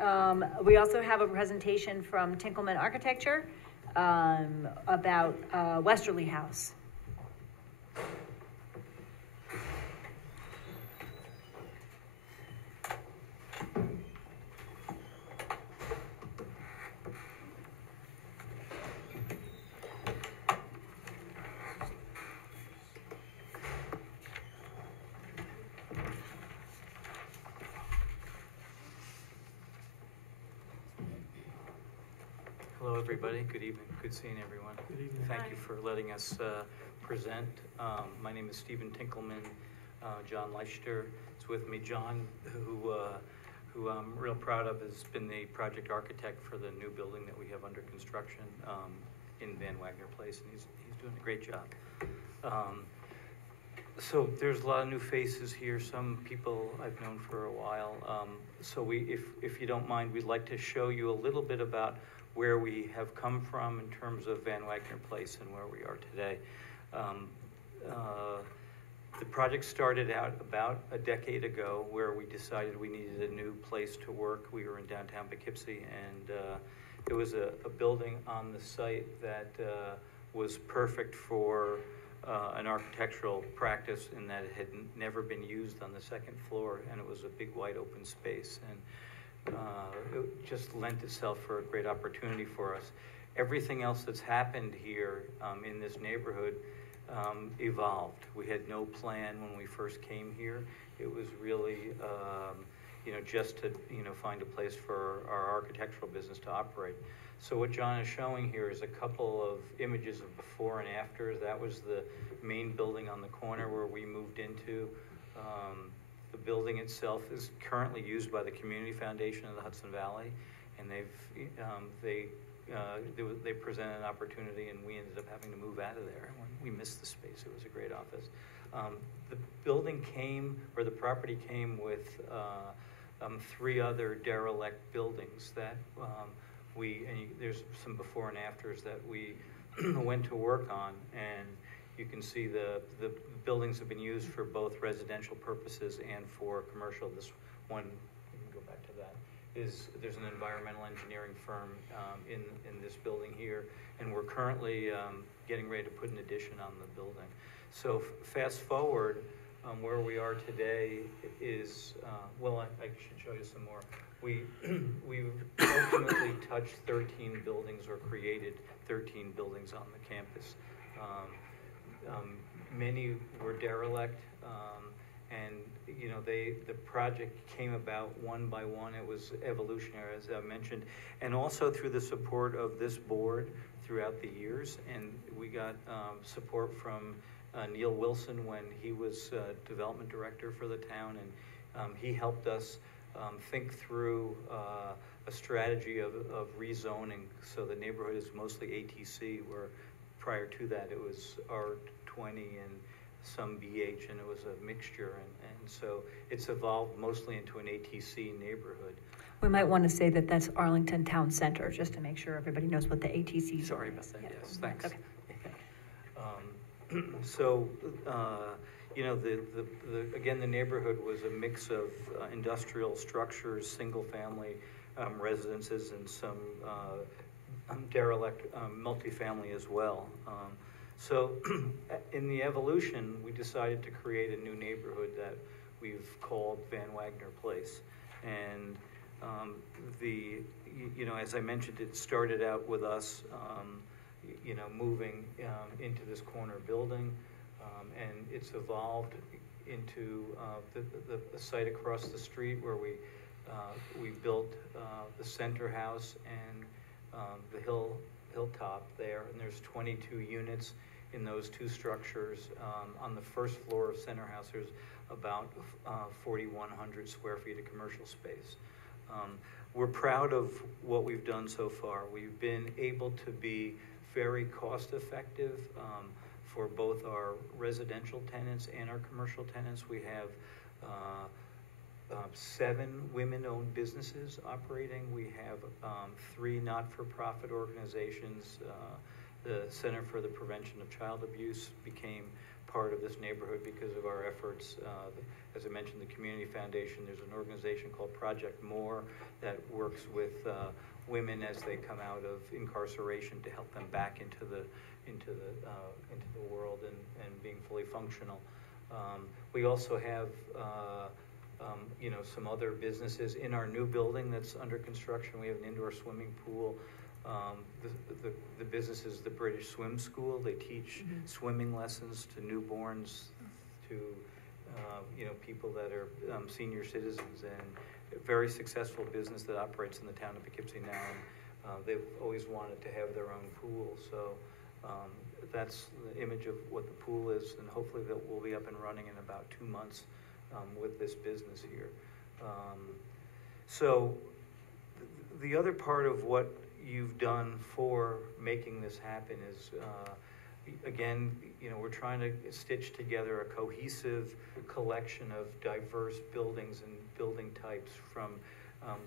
we also have a presentation from Tinkleman Architecture about Westerly House. Hello, everybody. Good evening. Good seeing everyone. Good evening. Thank you for letting us present. My name is Stephen Tinkleman. John Leichter is with me. John, who I'm real proud of, has been the project architect for the new building that we have under construction in Van Wagner Place, and he's doing a great job. So there's a lot of new faces here, some people I've known for a while. So if you don't mind, we'd like to show you a little bit about where we have come from in terms of Van Wagner Place and where we are today. The project started out about a decade ago where we decided we needed a new place to work. We were in downtown Poughkeepsie, and there was a building on the site that was perfect for an architectural practice in that it had never been used on the second floor, and it was a big wide open space, and it just lent itself for a great opportunity for us. Everything else that's happened here in this neighborhood evolved. We had no plan when we first came here. It was really just to find a place for our architectural business to operate. So what John is showing here is a couple of images of before and afters. That was the main building on the corner where we moved into. The building itself is currently used by the Community Foundation of the Hudson Valley, and they presented an opportunity, and we ended up having to move out of there. We missed the space. It was a great office. The building the property came with 3 other derelict buildings that there's some before and afters that we went to work on, and you can see the buildings have been used for both residential purposes and for commercial. This one, we can go back to that, there's an environmental engineering firm in this building here, and we're currently getting ready to put an addition on the building. So fast forward, where we are today is, I should show you some more. We've ultimately touched 13 buildings or created 13 buildings on the campus. Many were derelict, and the project came about one by one. It was evolutionary, as I mentioned, and also through the support of this board throughout the years. And we got support from Neil Wilson when he was development director for the town, and he helped us think through a strategy of rezoning. So the neighborhood is mostly ATC, where prior to that it was R20 and some BH, and it was a mixture. And so it's evolved mostly into an ATC neighborhood. We might want to say that that's Arlington Town Center, just to make sure everybody knows what the ATCs are. Sorry about that, Yeah. yes, thanks. Okay. So, you know, again, the neighborhood was a mix of industrial structures, single-family residences, and some derelict multifamily as well. So in the evolution, we decided to create a new neighborhood that we've called Van Wagner Place. And you know, as I mentioned, it started out with us, you know, moving into this corner building, and it's evolved into the site across the street where we built the center house and the hilltop there, and there's 22 units in those two structures. On the first floor of center house, there's about 4,100 square feet of commercial space. We're proud of what we've done so far. We've been able to be very cost effective for both our residential tenants and our commercial tenants. We have 7 women-owned businesses operating. We have 3 not-for-profit organizations. The Center for the Prevention of Child Abuse became part of this neighborhood because of our efforts. As I mentioned, the Community Foundation, there's an organization called Project More that works with women as they come out of incarceration to help them back into the world and being fully functional. We also have you know, some other businesses in our new building that's under construction. We have an indoor swimming pool. The business is the British Swim School. They teach swimming lessons to newborns, to you know, people that are senior citizens, and a very successful business that operates in the town of Poughkeepsie now. And they've always wanted to have their own pool, so that's the image of what the pool is, and hopefully that will be up and running in about 2 months with this business here. So the other part of what you've done for making this happen is, again, you know, we're trying to stitch together a cohesive collection of diverse buildings and building types from,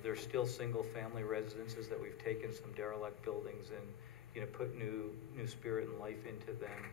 there's still single-family residences that we've taken some derelict buildings and, you know, put new spirit and life into them.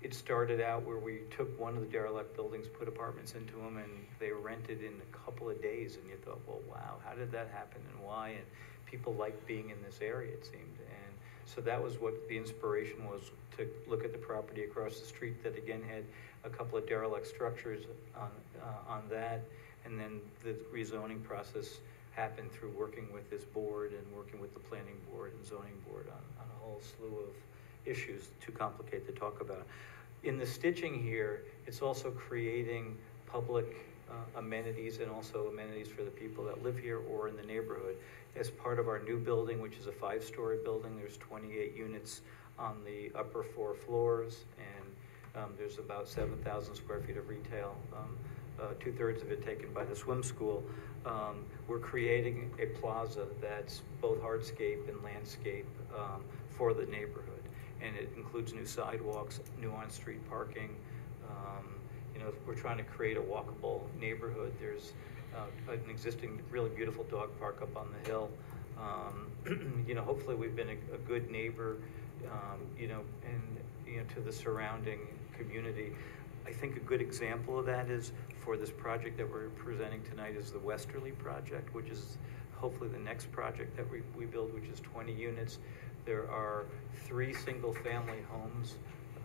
It started out where we took one of the derelict buildings, put apartments into them, and they rented in a couple of days, and you thought, well, wow, how did that happen and why? And people liked being in this area, it seemed. And so that was what the inspiration was, to look at the property across the street that again had a couple of derelict structures on that. And then the rezoning process happened through working with this board and working with the planning board and zoning board on a whole slew of issues too complicated to talk about. In the stitching here, it's also creating public amenities and also amenities for the people that live here or in the neighborhood. As part of our new building, which is a 5-story building, there's 28 units on the upper 4 floors, and there's about 7,000 square feet of retail, 2/3 of it taken by the swim school. We're creating a plaza that's both hardscape and landscape for the neighborhood. And it includes new sidewalks, new on-street parking. You know, we're trying to create a walkable neighborhood. There's an existing really beautiful dog park up on the hill. You know, hopefully we've been a good neighbor, you know, and, you know, to the surrounding community. I think a good example of that is for this project that we're presenting tonight is the Westerly project, which is hopefully the next project that we build, which is 20 units. There are 3 single-family homes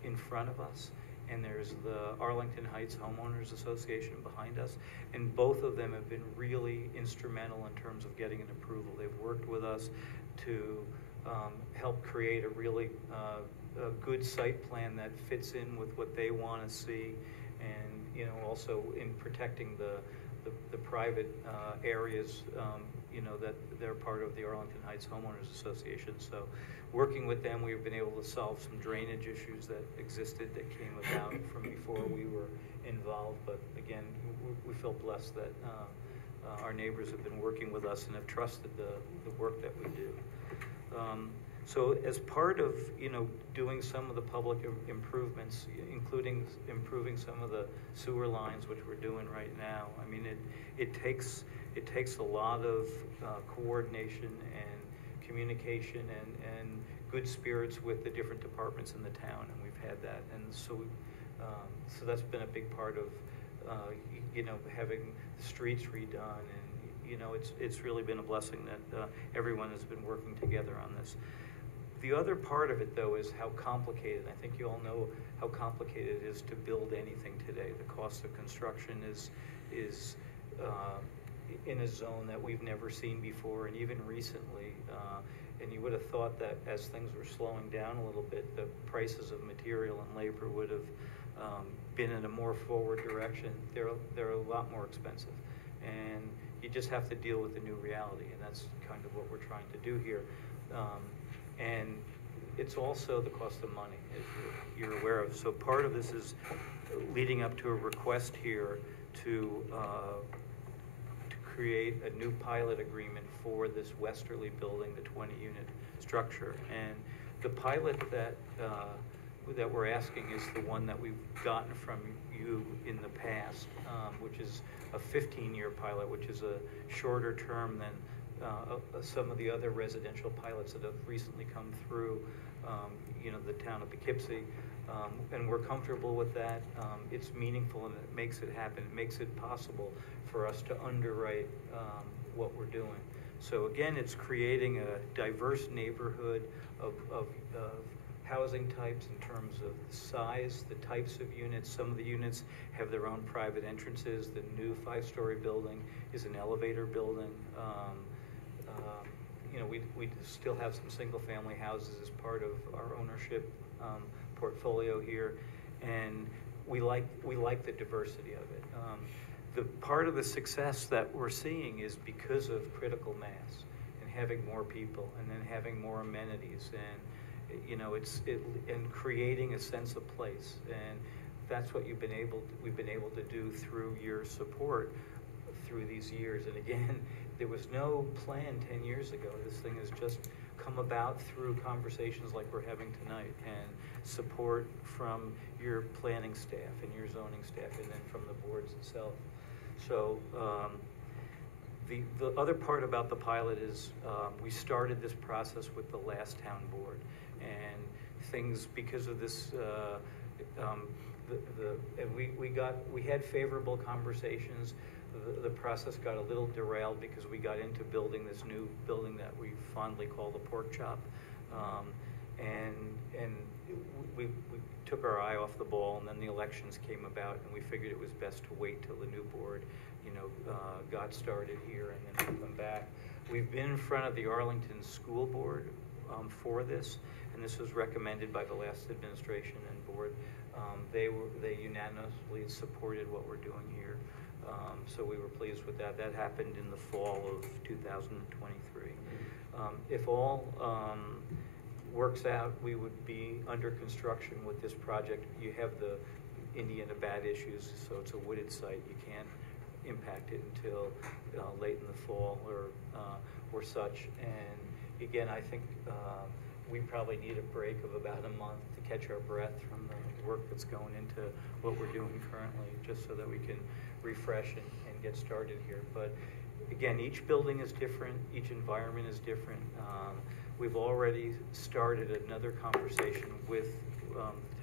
in front of us, and there's the Arlington Heights Homeowners Association behind us, and both of them have been really instrumental in terms of getting an approval. They've worked with us to help create a really a good site plan that fits in with what they want to see, and, you know, also in protecting the private areas, you know, that they're part of the Arlington Heights Homeowners Association. So working with them, we've been able to solve some drainage issues that existed that came about from before we were involved. But again, we feel blessed that our neighbors have been working with us and have trusted the work that we do. So as part of, you know, doing some of the public improvements, including improving some of the sewer lines, which we're doing right now, I mean, it takes it takes a lot of coordination and communication and good spirits with the different departments in the town, and we've had that. And so that's been a big part of, having the streets redone, and, it's really been a blessing that everyone has been working together on this. The other part of it, though, is how complicated. I think you all know how complicated it is to build anything today. The cost of construction is in a zone that we've never seen before, and even recently. And you would have thought that as things were slowing down a little bit, the prices of material and labor would have been in a more forward direction. They're a lot more expensive, and you just have to deal with the new reality, and that's kind of what we're trying to do here. And it's also the cost of money, as you're aware of. So part of this is leading up to a request here to create a new pilot agreement for this westerly building, the 20-unit structure. And the pilot that we're asking is the one that we've gotten from you in the past, which is a 15-year pilot, which is a shorter term than some of the other residential pilots that have recently come through, the town of Poughkeepsie. And we're comfortable with that. It's meaningful, and it makes it happen. It makes it possible for us to underwrite what we're doing. So again, it's creating a diverse neighborhood of housing types in terms of size, the types of units. Some of the units have their own private entrances. The new 5-story building is an elevator building. We still have some single-family houses as part of our ownership portfolio here, and we like the diversity of it. The part of the success that we're seeing is because of critical mass and having more people, and then having more amenities, and and creating a sense of place. And that's what we've been able to do through your support through these years. And again, there was no plan 10 years ago. This thing has just come about through conversations like we're having tonight, and support from your planning staff and your zoning staff, and then from the boards itself. So the other part about the pilot is we started this process with the last town board, and things, because of this, we had favorable conversations. The process got a little derailed because we got into building this new building that we fondly call the pork chop, and we took our eye off the ball, and then the elections came about, and we figured it was best to wait till the new board, got started here, and then we'll come back. We've been in front of the Arlington School Board for this, and this was recommended by the last administration and board. They unanimously supported what we're doing here. So we were pleased with that. That happened in the fall of 2023. If all works out, we would be under construction with this project. You have the Indiana bat issues, so it's a wooded site. You can't impact it until late in the fall or such. And again, I think we probably need a break of about a month to catch our breath from the work that's going into what we're doing currently, just so that we can refresh and get started here. But again, each building is different, each environment is different. We've already started another conversation with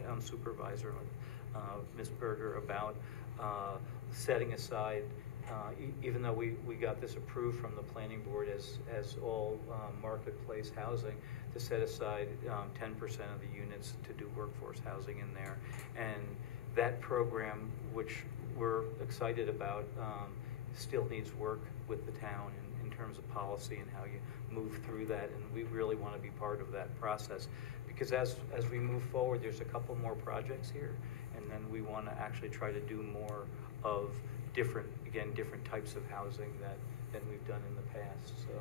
town supervisor, Ms. Berger, about setting aside, even though we got this approved from the planning board as all marketplace housing, to set aside 10% of the units to do workforce housing in there. And that program, which we're excited about, still needs work with the town in terms of policy and how you move through that, and we really want to be part of that process, because as we move forward, there's a couple more projects here, and then we want to actually try to do more of different types of housing than we've done in the past. So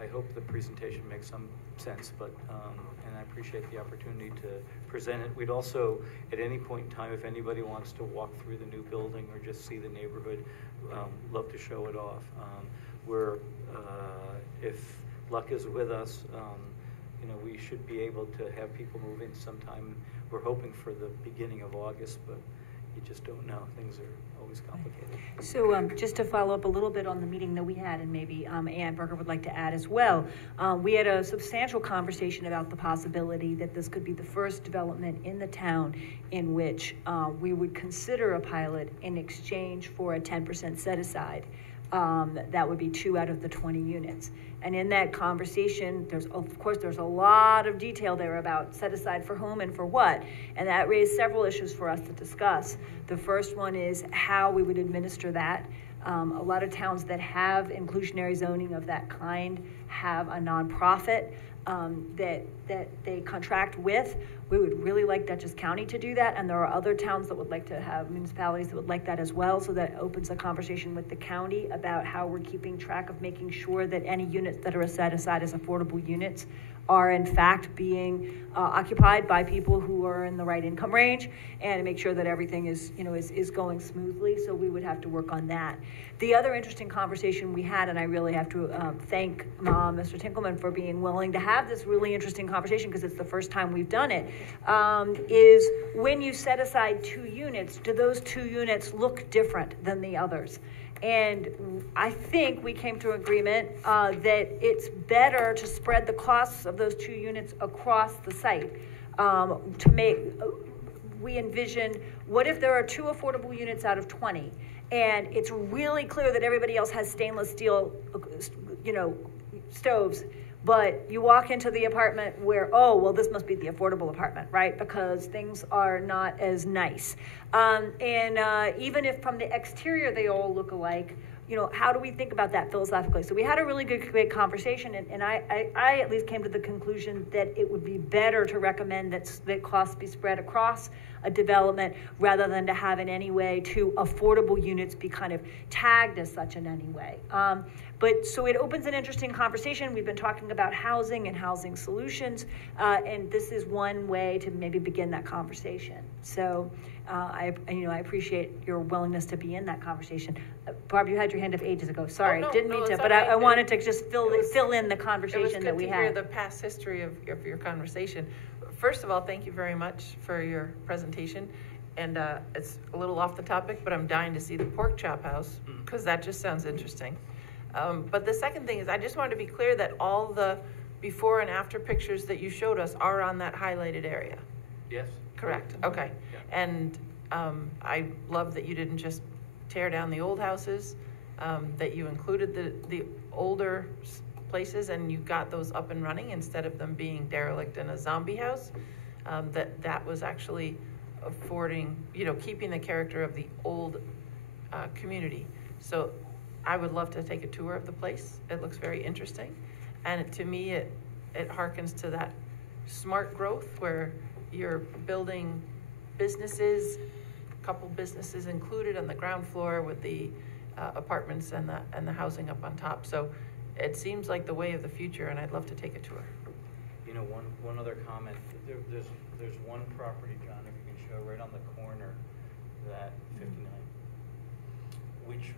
I hope the presentation makes some sense, but and I appreciate the opportunity to present it. We'd also, at any point in time, if anybody wants to walk through the new building or just see the neighborhood, love to show it off. If luck is with us, we should be able to have people move in sometime. We're hoping for the beginning of August, but you just don't know. Things are always complicated. So just to follow up a little bit on the meeting that we had, and maybe Ann Berger would like to add as well, we had a substantial conversation about the possibility that this could be the first development in the town in which we would consider a pilot in exchange for a 10% set aside. That would be 2 out of the 20 units. And in that conversation, there's a lot of detail there about set aside for whom and for what. And that raised several issues for us to discuss. The first one is how we would administer that. A lot of towns that have inclusionary zoning of that kind have a nonprofit that they contract with. We would really like Dutchess County to do that, and there are other towns that would like to have municipalities that would like that as well, so that opens a conversation with the county about how we're keeping track of making sure that any units that are set aside as affordable units are in fact being occupied by people who are in the right income range, and to make sure that everything is going smoothly. So we would have to work on that. The other interesting conversation we had, and I really have to thank Mr. Tinkleman for being willing to have this really interesting conversation, because it's the first time we've done it, is when you set aside 2 units, do those 2 units look different than the others? And I think we came to agreement that it's better to spread the costs of those 2 units across the site to make, we envision, what if there are 2 affordable units out of 20? And it's really clear that everybody else has stainless steel, stoves, but you walk into the apartment where, oh, well, this must be the affordable apartment, right? Because things are not as nice. Even if from the exterior they all look alike, how do we think about that philosophically? So we had a really great conversation, and I at least came to the conclusion that it would be better to recommend that costs be spread across a development rather than to have in any way 2 affordable units be kind of tagged as such in any way. But so it opens an interesting conversation. We've been talking about housing and housing solutions, and this is one way to maybe begin that conversation. So I appreciate your willingness to be in that conversation. Barb, you had your hand up ages ago. Sorry, didn't mean to, but I wanted to just fill in the conversation that we had. It was good to hear the past history of your conversation. First of all, thank you very much for your presentation. And it's a little off the topic, but I'm dying to see the pork chop house, because that just sounds interesting. But the second thing is, I just wanted to be clear that all the before and after pictures that you showed us are on that highlighted area. Yes. Correct, okay. Yeah. And I love that you didn't just tear down the old houses, that you included the older places and you got those up and running instead of them being derelict in a zombie house. That was actually affording, keeping the character of the old community. So I would love to take a tour of the place. It looks very interesting. And to me, it harkens to that smart growth where you're building businesses, a couple businesses included on the ground floor with the apartments and the housing up on top. So it seems like the way of the future, and I'd love to take a tour. One other comment. There's one property, John, if you can show, right on the corner, that 59, which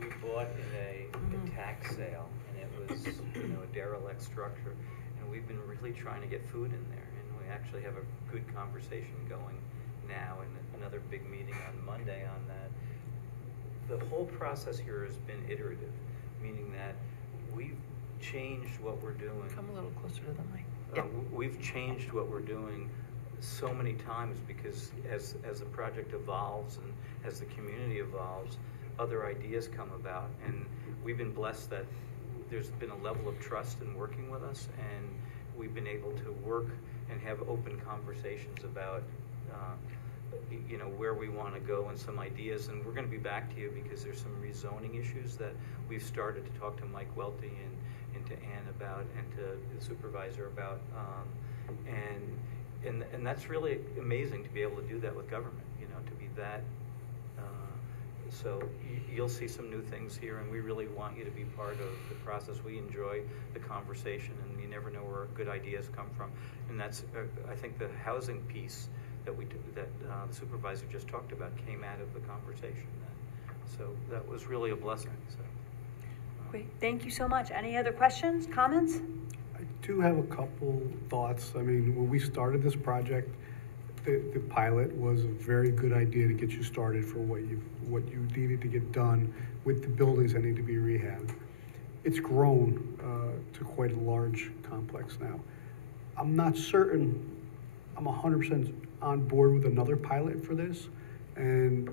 we bought in a tax sale, and it was a derelict structure, and we've been really trying to get food in there, and we actually have a good conversation going now, and another big meeting on Monday on that. The whole process here has been iterative, meaning that we've changed what we're doing. Come a little closer to the mic. We've changed what we're doing so many times because as the project evolves and as the community evolves, other ideas come about, and we've been blessed that there's been a level of trust in working with us, and we've been able to work and have open conversations about where we want to go and some ideas. And we're going to be back to you because there's some rezoning issues that we've started to talk to Mike Welty and to Ann about, and to the supervisor about, and that's really amazing to be able to do that with government, to be that. So you'll see some new things here, and we really want you to be part of the process. We enjoy the conversation, and you never know where good ideas come from. And that's, I think, the housing piece that the supervisor just talked about came out of the conversation. So that was really a blessing. So. Great, thank you so much. Any other questions, comments? I do have a couple thoughts. I mean, when we started this project, the pilot was a very good idea to get you started for what you needed to get done with the buildings that need to be rehabbed. It's grown to quite a large complex now. I'm not certain I'm 100% on board with another pilot for this, and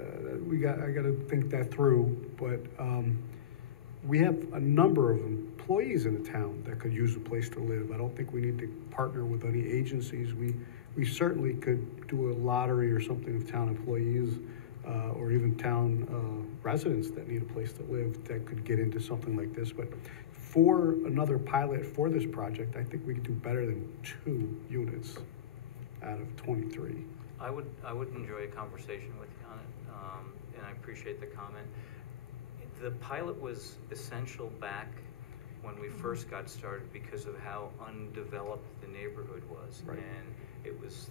I got to think that through. But we have a number of employees in the town that could use a place to live. I don't think we need to partner with any agencies. We certainly could do a lottery or something of town employees or even town residents that need a place to live that could get into something like this. But for another pilot for this project, I think we could do better than 2 units out of 23. I would enjoy a conversation with you on it, and I appreciate the comment. The pilot was essential back when we first got started because of how undeveloped the neighborhood was, Right. and it was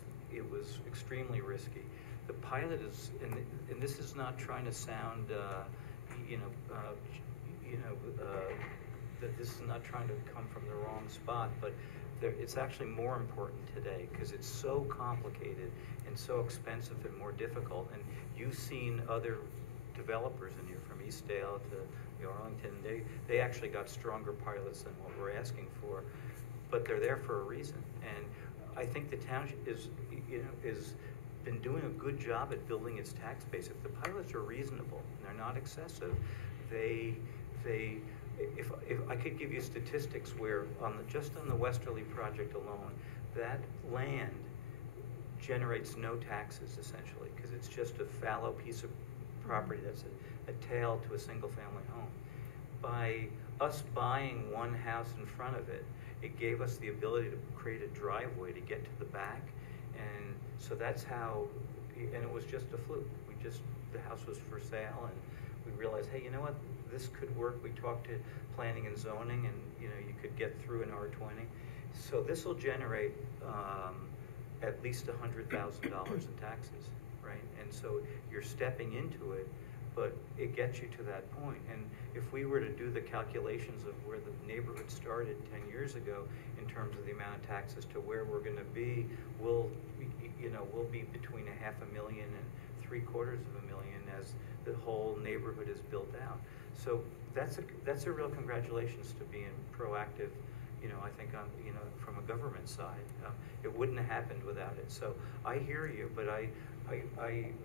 extremely risky. The pilot is, and this is not trying to sound, that this is not trying to come from the wrong spot, but it's actually more important today because it's so complicated and so expensive and more difficult. And you've seen other developers in here from Eastdale to Arlington. They actually got stronger pilots than what we're asking for, but they're there for a reason. And I think the town is been doing a good job at building its tax base. If the pilots are reasonable and they're not excessive, if I could give you statistics where just on the Westerly project alone, that land generates no taxes essentially because it's just a fallow piece of property that's a tail to a single family home. By us buying one house in front of it, it gave us the ability to create a driveway to get to the back. And so that's how, and it was just a fluke. The house was for sale and we realized, hey, you know what, this could work. We talked to planning and zoning and you could get through an R20. So this will generate at least $100,000 in taxes, right? And so you're stepping into it, but it gets you to that point. And if we were to do the calculations of where the neighborhood started 10 years ago in terms of the amount of taxes to where we're going to be, we'll be between $500,000 and $750,000 as the whole neighborhood is built out. So that's a real congratulations to being proactive. I think from a government side, it wouldn't have happened without it. So I hear you, but I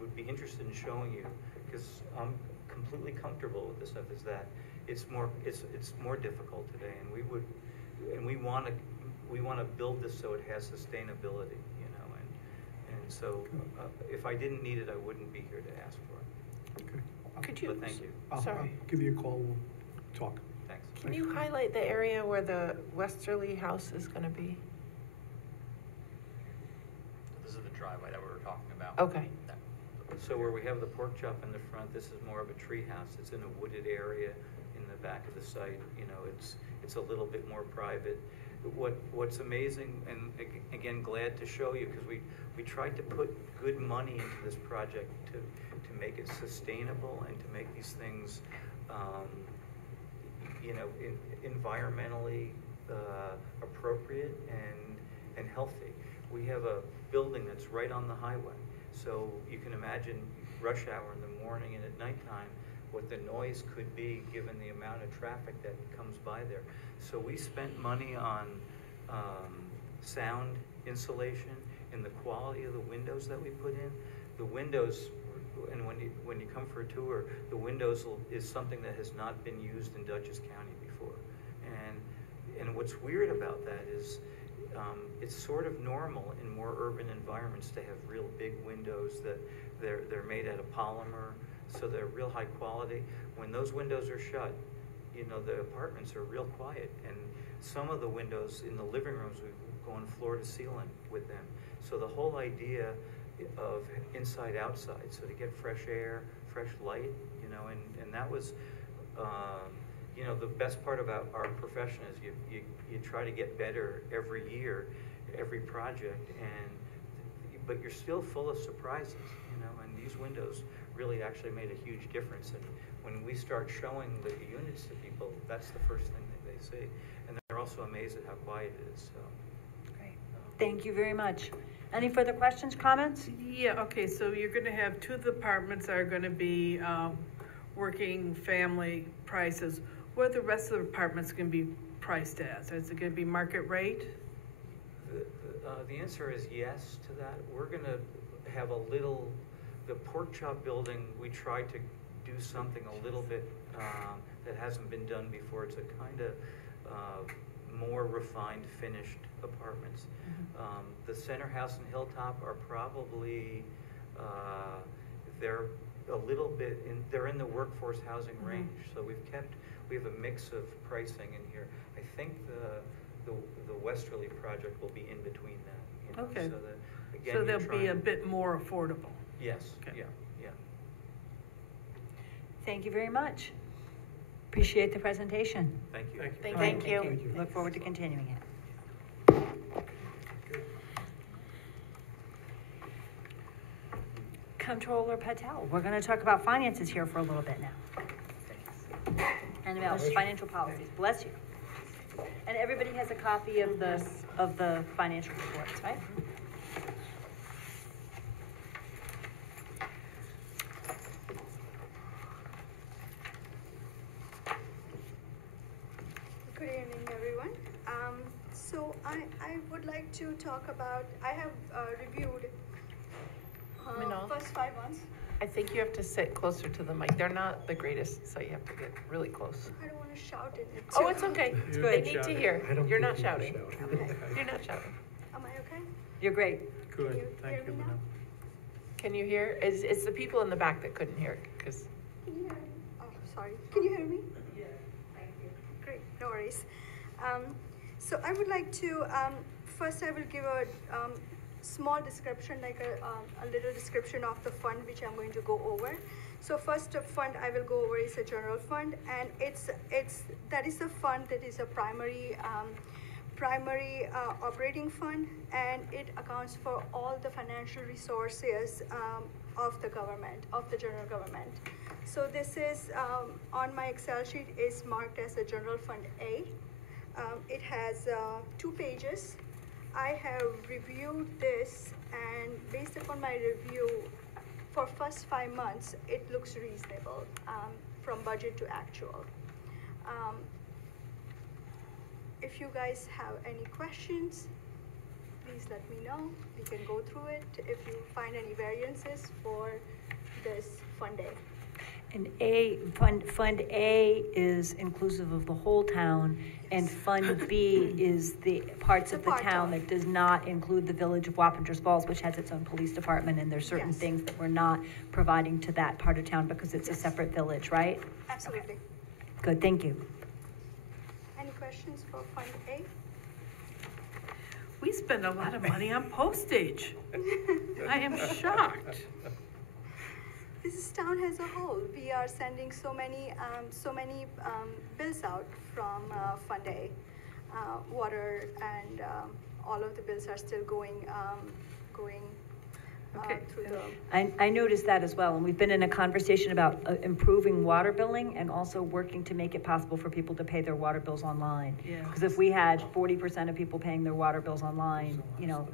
would be interested in showing you because I'm completely comfortable with this stuff. Is that it's more difficult today, and we want to build this so it has sustainability, and so if I didn't need it, I wouldn't be here to ask for it. Okay. Could you? But thank you. I'll Sorry. give you a call. We'll talk. Thanks. Can you highlight the area where the Westerly house is going to be? This is the driveway that we were talking about. Okay. So where we have the pork chop in the front, this is more of a tree house. It's in a wooded area in the back of the site. It's a little bit more private. What's amazing, and again, glad to show you, because we tried to put good money into this project to make it sustainable and to make these things, environmentally appropriate and healthy. We have a building that's right on the highway. So you can imagine rush hour in the morning and at nighttime what the noise could be given the amount of traffic that comes by there. So we spent money on sound insulation and the quality of the windows that we put in. The windows, and when you come for a tour, the windows is something that has not been used in Dutchess County before. And what's weird about that is it's sort of normal in more urban environments to have real big windows that they're made out of polymer, so they're real high quality. When those windows are shut, the apartments are real quiet, and some of the windows in the living rooms we go on floor to ceiling with them. So the whole idea of inside outside, so to get fresh air, fresh light, and that was the best part about our profession is you try to get better every year, every project, but you're still full of surprises, and these windows really actually made a huge difference. And when we start showing the units to people, that's the first thing that they see, and they're also amazed at how quiet it is. So, Great. Thank you very much. Any further questions, comments? Yeah, okay, so you're gonna have two of the apartments are gonna be, working family prices. What are the rest of the apartments gonna be priced as? Is it gonna be market rate? The answer is yes to that. We're gonna have a little, the pork chop building, we tried to do something a little bit that hasn't been done before. It's a kind of more refined, finished apartments. The center house and Hilltop are probably, they're a little bit, they're in the workforce housing range. So we have a mix of pricing in here. I think the Westerly project will be in between that. You know, Okay. So that, again, So you're they'll be a trying- bit more affordable. Yes, Okay. yeah. Thank you very much. Appreciate the presentation. Thank you. Thank you. Thank you. Look forward to continuing it. Controller Patel, we're going to talk about finances here for a little bit now. And about financial policies. Bless you. And everybody has a copy of the financial reports, right? Good evening, everyone. So I would like to talk about, I have reviewed Manal? first 5 months. I think you have to sit closer to the mic. They're not the greatest, so you have to get really close. I don't want to shout in it. Oh, it's okay. You're They not need to shouting. hear. I don't You're think not you shouting. shout. Okay. You're not shouting. Am I okay? You're great. Good, you thank hear you, me now? Manal. Can you hear? It's the people in the back that couldn't hear, because Can you hear me? Oh, sorry. Can you hear me? Yes. Thank you. Great. No worries. So I would like to, first I will give a small description, like a little description of the fund which I'm going to go over. So first fund I will go over is a general fund, and that is the fund that is a primary operating fund, and it accounts for all the financial resources of the government, of the general government. So this is, on my Excel sheet, is marked as a general fund A. It has 2 pages. I have reviewed this, and based upon my review, for first 5 months, it looks reasonable from budget to actual. If you guys have any questions, please let me know. We can go through it if you find any variances for this fund A. And Fund A is inclusive of the whole town, and Fund B is the parts of the part town of. that does not include the village of Wappingers Falls, which has its own police department, and there's certain Yes. things that we're not providing to that part of town because it's a separate village, right? Absolutely. Good, thank you. Any questions for Fund A? We spend a lot of money on postage. I am shocked. This is town as a whole. We are sending so many bills out from Fund A. Water and all of the bills are still going Okay. through the. I noticed that as well, and we've been in a conversation about improving water billing and also working to make it possible for people to pay their water bills online. Yeah. Because if we had 40% of people paying their water bills online, you know,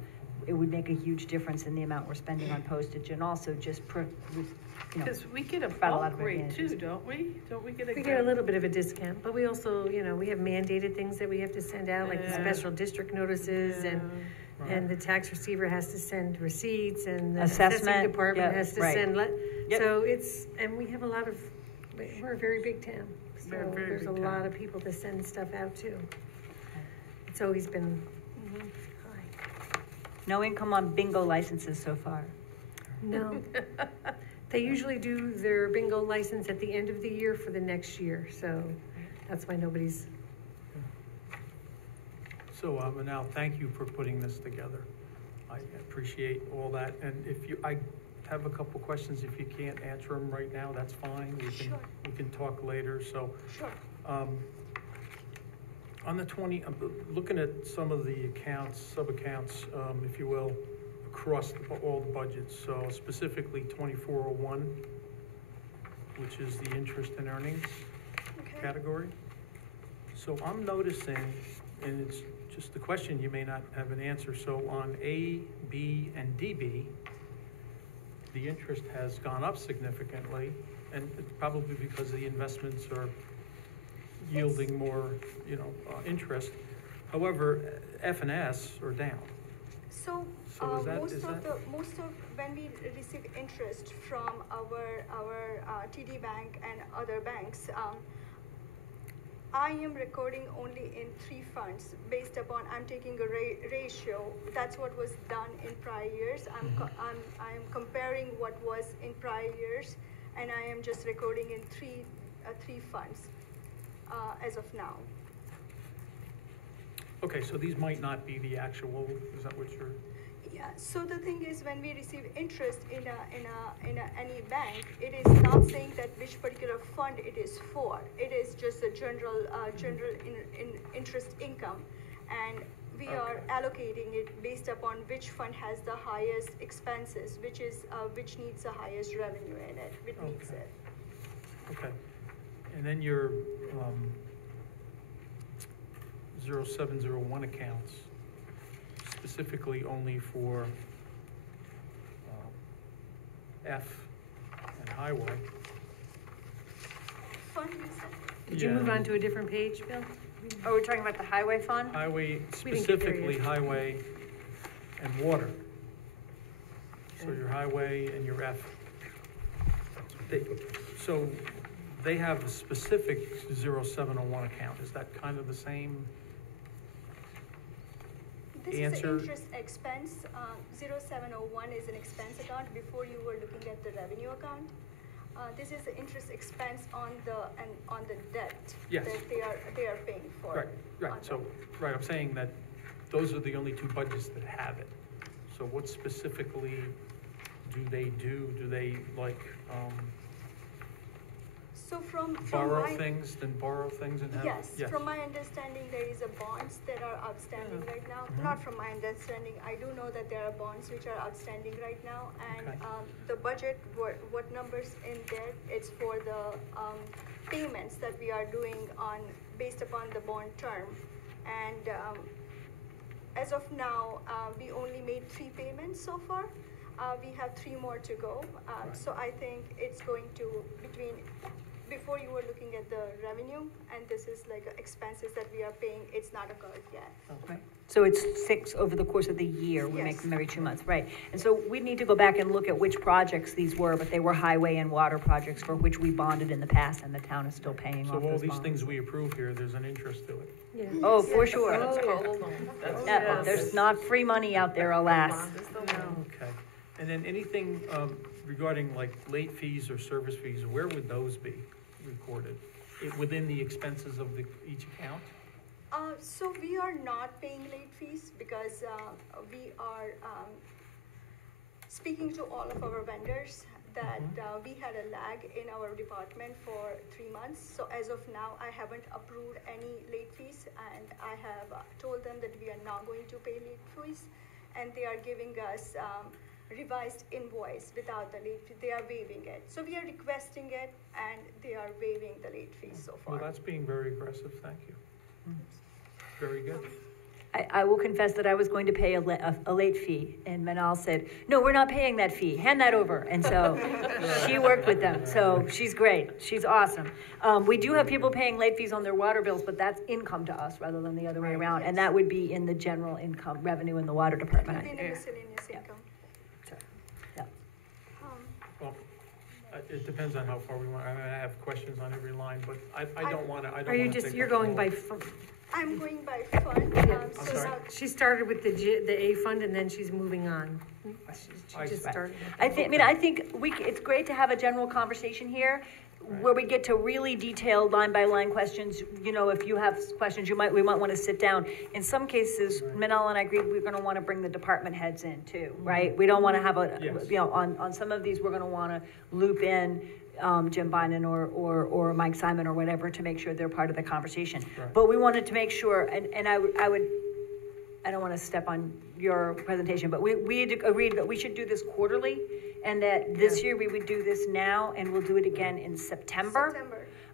it would make a huge difference in the amount we're spending on postage, and also just, you know, Because we get a About a lot bulk of rate advantages. too, don't we? Don't we get a? We get a little bit of a discount, but we also, we have mandated things that we have to send out, like the Yeah. special district notices, and the tax receiver has to send receipts, and the Assessment, assessing department yeah, has to right. send, Yep. so and we have a lot of, we're a very big town, so We're a very there's a big lot town. of people to send stuff out to. It's always been high. no income on bingo licenses so far. No. They usually do their bingo license at the end of the year for the next year, so that's why nobody's. So, Manal, thank you for putting this together. I appreciate all that, and I have a couple questions. If you can't answer them right now, that's fine. Sure. We can talk later, so. Sure. On the looking at some of the accounts, sub-accounts, if you will, across all the budgets, so specifically 2401, which is the interest and earnings Okay. category. So I'm noticing, and it's just the question, you may not have an answer. So on A, B, and DB, the interest has gone up significantly, and it's probably because the investments are yielding more, interest. However, F and S are down. So, So is that- most is of that- when we receive interest from our TD Bank and other banks, I am recording only in 3 funds based upon I'm taking a ratio. That's what was done in prior years. I'm comparing what was in prior years, and I am just recording in three funds as of now. Okay, so these might not be the actual, is that what you're? Yeah, so the thing is, when we receive interest in any bank, it is not saying that which particular fund it is for. It is just a general interest income, and we are allocating it based upon which fund has the highest expenses, which needs the highest revenue in it, which needs it. Okay, and then your 0701 accounts, specifically only for F and highway. Fund, you said? Did you move on to a different page, Bill? Oh, we're talking about the highway fund? Highway, We didn't get there specifically yet. highway and water. So your highway and your F. So they have a specific 0701 account. Is that kind of the same? This Answer. is an interest expense. 0701 is an expense account before you were looking at the revenue account. This is the interest expense on the debt Yes. that they are paying for. Right, so, I'm saying that those are the only 2 budgets that have it. So what specifically do they do? Do they So from borrow my things, then borrow things and have? yes, from my understanding, there is a bonds that are outstanding right now. Not from my understanding, I do know that there are bonds which are outstanding right now, and the budget, what numbers in there, it's for the payments that we are doing based upon the bond term, and as of now, we only made 3 payments so far. We have 3 more to go, so I think it's going to before you were looking at the revenue, and this is like expenses that we are paying, it's not occurred yet. Right. So it's 6 over the course of the year, we make Yes. them every 2 months, right? And so we need to go back and look at which projects these were, but they were highway and water projects for which we bonded in the past, and the town is still paying So off all those these bonds. things we approve here, there's an interest to it. Yeah. Oh, for sure. That's called a loan. That's- Yeah, there's not free money out there, alas. Bond is the loan. Okay, and then anything regarding like late fees or service fees, where would those be recorded? Within the expenses of each account? So we are not paying late fees because we are speaking to all of our vendors that we had a lag in our department for 3 months. So as of now, I haven't approved any late fees, and I have told them that we are not going to pay late fees, and they are giving us revised invoice without the late fee. They are waiving it. So we are requesting it, and they are waiving the late fees so far. Well, that's being very aggressive, thank you. Very good. I will confess that I was going to pay a late fee, and Manal said, no, we're not paying that fee, hand that over. And so she worked with them, so she's great, she's awesome. We do have people paying late fees on their water bills, but that's income to us rather than the other way around, and that would be in the general income revenue in the water department. Within the miscellaneous income. Yeah. Well, it depends on how far we want, I mean, I have questions on every line, but I don't want to, I don't Are you want to just, take you're up the going whole- by, I'm going by fund. So sorry. now she started with the A fund and then she's moving on. She just started. I think it's great to have a general conversation here where we get to really detailed line by line questions. You know, if you have questions, we might want to sit down. In some cases, Manal and I agreed we're going to want to bring the department heads in too, right? We don't want to have Yes. on some of these, we're going to want to loop in Jim Bynum or Mike Simon or whatever to make sure they're part of the conversation. Right. But we wanted to make sure, and I don't want to step on your presentation, but we had agreed that we should do this quarterly, and that this year we would do this now, and we'll do it again in September.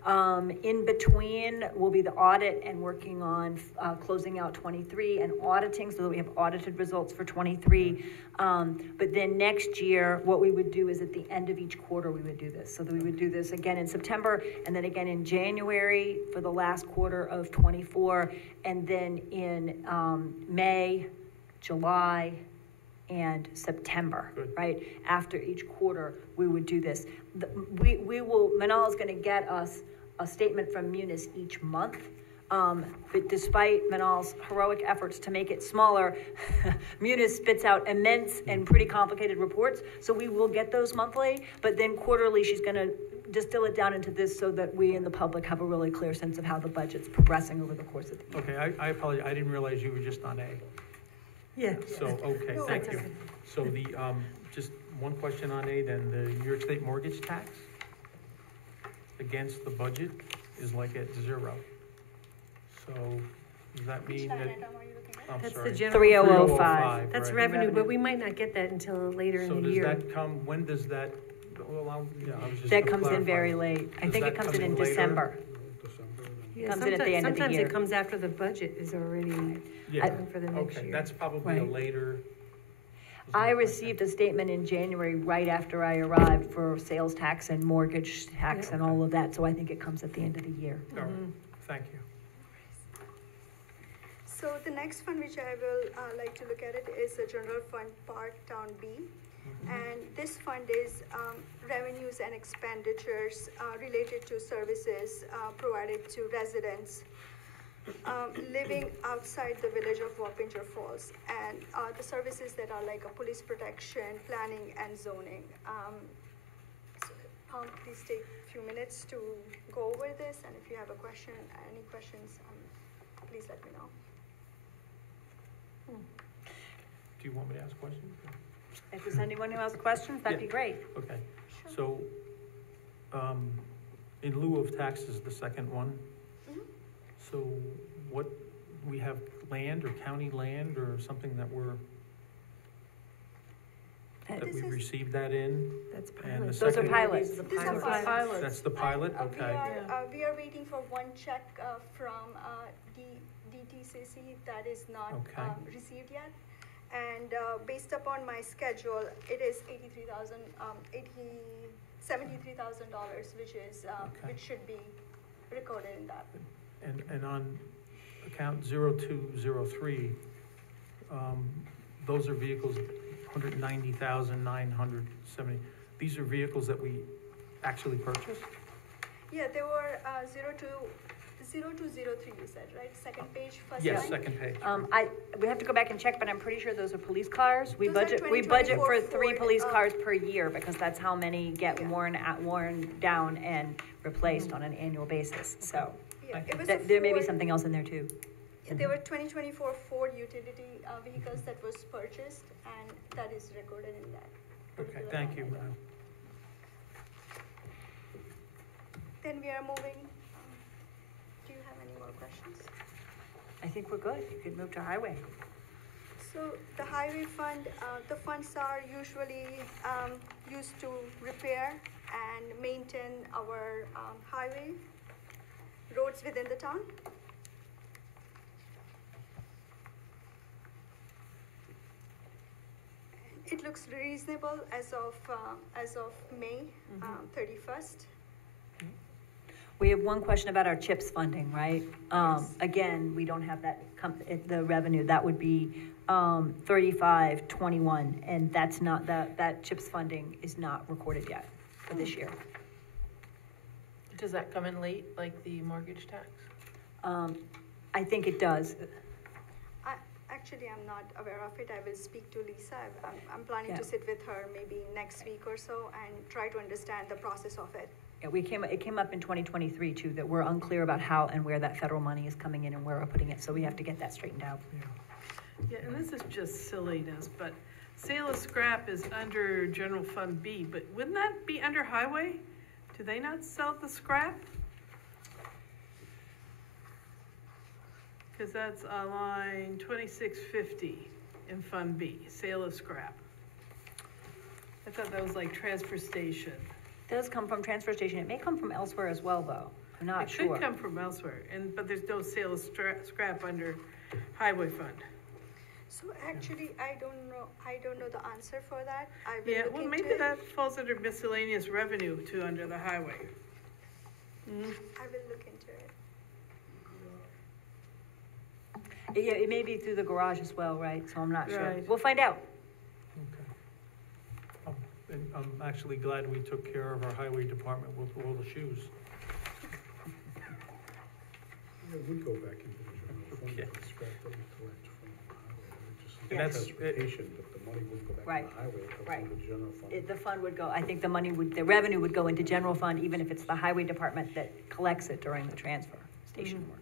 In between will be the audit and working on closing out 23 and auditing so that we have audited results for 23. But then next year, what we would do is at the end of each quarter, we would do this. So that we would do this again in September and then again in January for the last quarter of 24, and then in May, July, and September, right? After each quarter, we would do this. Manal is gonna get us a statement from Munis each month. But despite Manal's heroic efforts to make it smaller, Munis spits out immense and pretty complicated reports. So we will get those monthly, but then quarterly, she's gonna distill it down into this so that we in the public have a really clear sense of how the budget's progressing over the course of the year. Okay, I apologize, I didn't realize you were just on A. Yeah. So, okay, No, thank that's you. okay. So the, just one question on A, then, the New York State mortgage tax against the budget is like at 0. So, does that mean that? I'm That's sorry. the general. 3005. That's right. revenue, but we might not get that until later in So the does year. that come, when does that, well, I was just. That to comes in clarify. very late. I Does think that it comes come in later? December. Yeah, comes in at the end of the sometimes year. it comes after the budget is already Yeah, done for the next okay, year. that's probably a Right. later. I received a statement in January right after I arrived for sales tax and mortgage tax Yeah. and all of that, so I think it comes at the end of the year. All right, thank you. So the next fund which I will like to look at it is the general fund part town B. And this fund is revenues and expenditures related to services provided to residents living outside the village of Wappinger Falls. And the services that are like a police protection, planning and zoning. So please take a few minutes to go over this, and if you have a question, any questions, please let me know. Do you want me to ask questions? If there's anyone who has questions, that'd be great. Okay, so, in lieu of taxes, the second one. So what, we have land or county land or something that we're, that we received that in? That's And the pilot. Those are second- pilots. These are pilots. Pilots. That's the pilot, And, okay. we are waiting for one check from DTCC that is not Okay. received yet. And based upon my schedule, it is $73,000, which is which should be recorded in that. And on account 0203, those are vehicles, 190,970. These are vehicles that we actually purchased? Yeah, they were 0203, you said, right? Second page, first Yes, line? second page. We have to go back and check, but I'm pretty sure those are police cars. We Those are budget for 2024 3 Ford, police cars per year because that's how many get Yeah. worn down and replaced on an annual basis, so. Yeah, it was a There may be Ford- something else in there too. There were 2024 Ford utility vehicles that was purchased, and that is recorded in that. Okay, particular thank you. line item. Then we are moving. Do you have any more questions? I think we're good. You could move to highway. So the highway fund, the funds are usually used to repair and maintain our highway roads within the town. It looks reasonable as of May 31st. We have one question about our CHIPS funding, right? Again, we don't have that, the revenue, that would be 3521, and that's not, that CHIPS funding is not recorded yet for this year. Does that come in late, like the mortgage tax? I think it does. Actually, I'm not aware of it. I will speak to Lisa. I'm planning to sit with her maybe next week or so and try to understand the process of it. Yeah, it came up in 2023 too, that we're unclear about how and where that federal money is coming in and where we're putting it, so we have to get that straightened out. Yeah, and this is just silliness, but sale of scrap is under general fund B, but wouldn't that be under highway? Do they not sell the scrap? Because that's line 2650 in fund B, sale of scrap. I thought that was like transfer station. It does come from transfer station. It may come from elsewhere as well, though. I'm not It sure. could come from elsewhere, but there's no sale of scrap under highway fund. So actually, I don't know the answer for that. I will Yeah, look well, into maybe it. that falls under miscellaneous revenue too, under the highway. I will look into it. Yeah, it may be through the garage as well, right? So I'm not sure. Right. We'll find out. Okay. And I'm actually glad we took care of our highway department with all the shoes. It would go back into the general fund, Okay. the scrap that we collect from the highway. It just And that's- transportation, but the money wouldn't go back Right. to the highway, it comes Right. into the general fund. The fund would go, I think the revenue would go into general fund, even if it's the highway department that collects it during the transfer station work.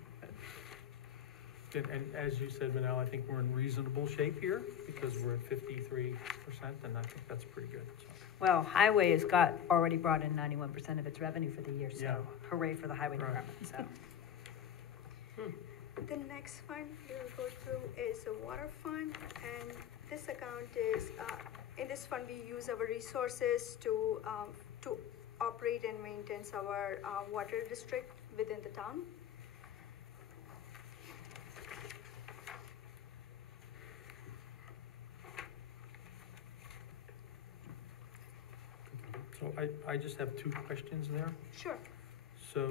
And as you said, Manal, I think we're in reasonable shape here because we're at 53%, and I think that's pretty good. So. Well, highway has already brought in 91% of its revenue for the year, Yeah. so hooray for the highway Right. department, so. The next fund we'll go through is the water fund, and this account is, in this fund, we use our resources to operate and maintain our water district within the town. So I just have two questions there. Sure. So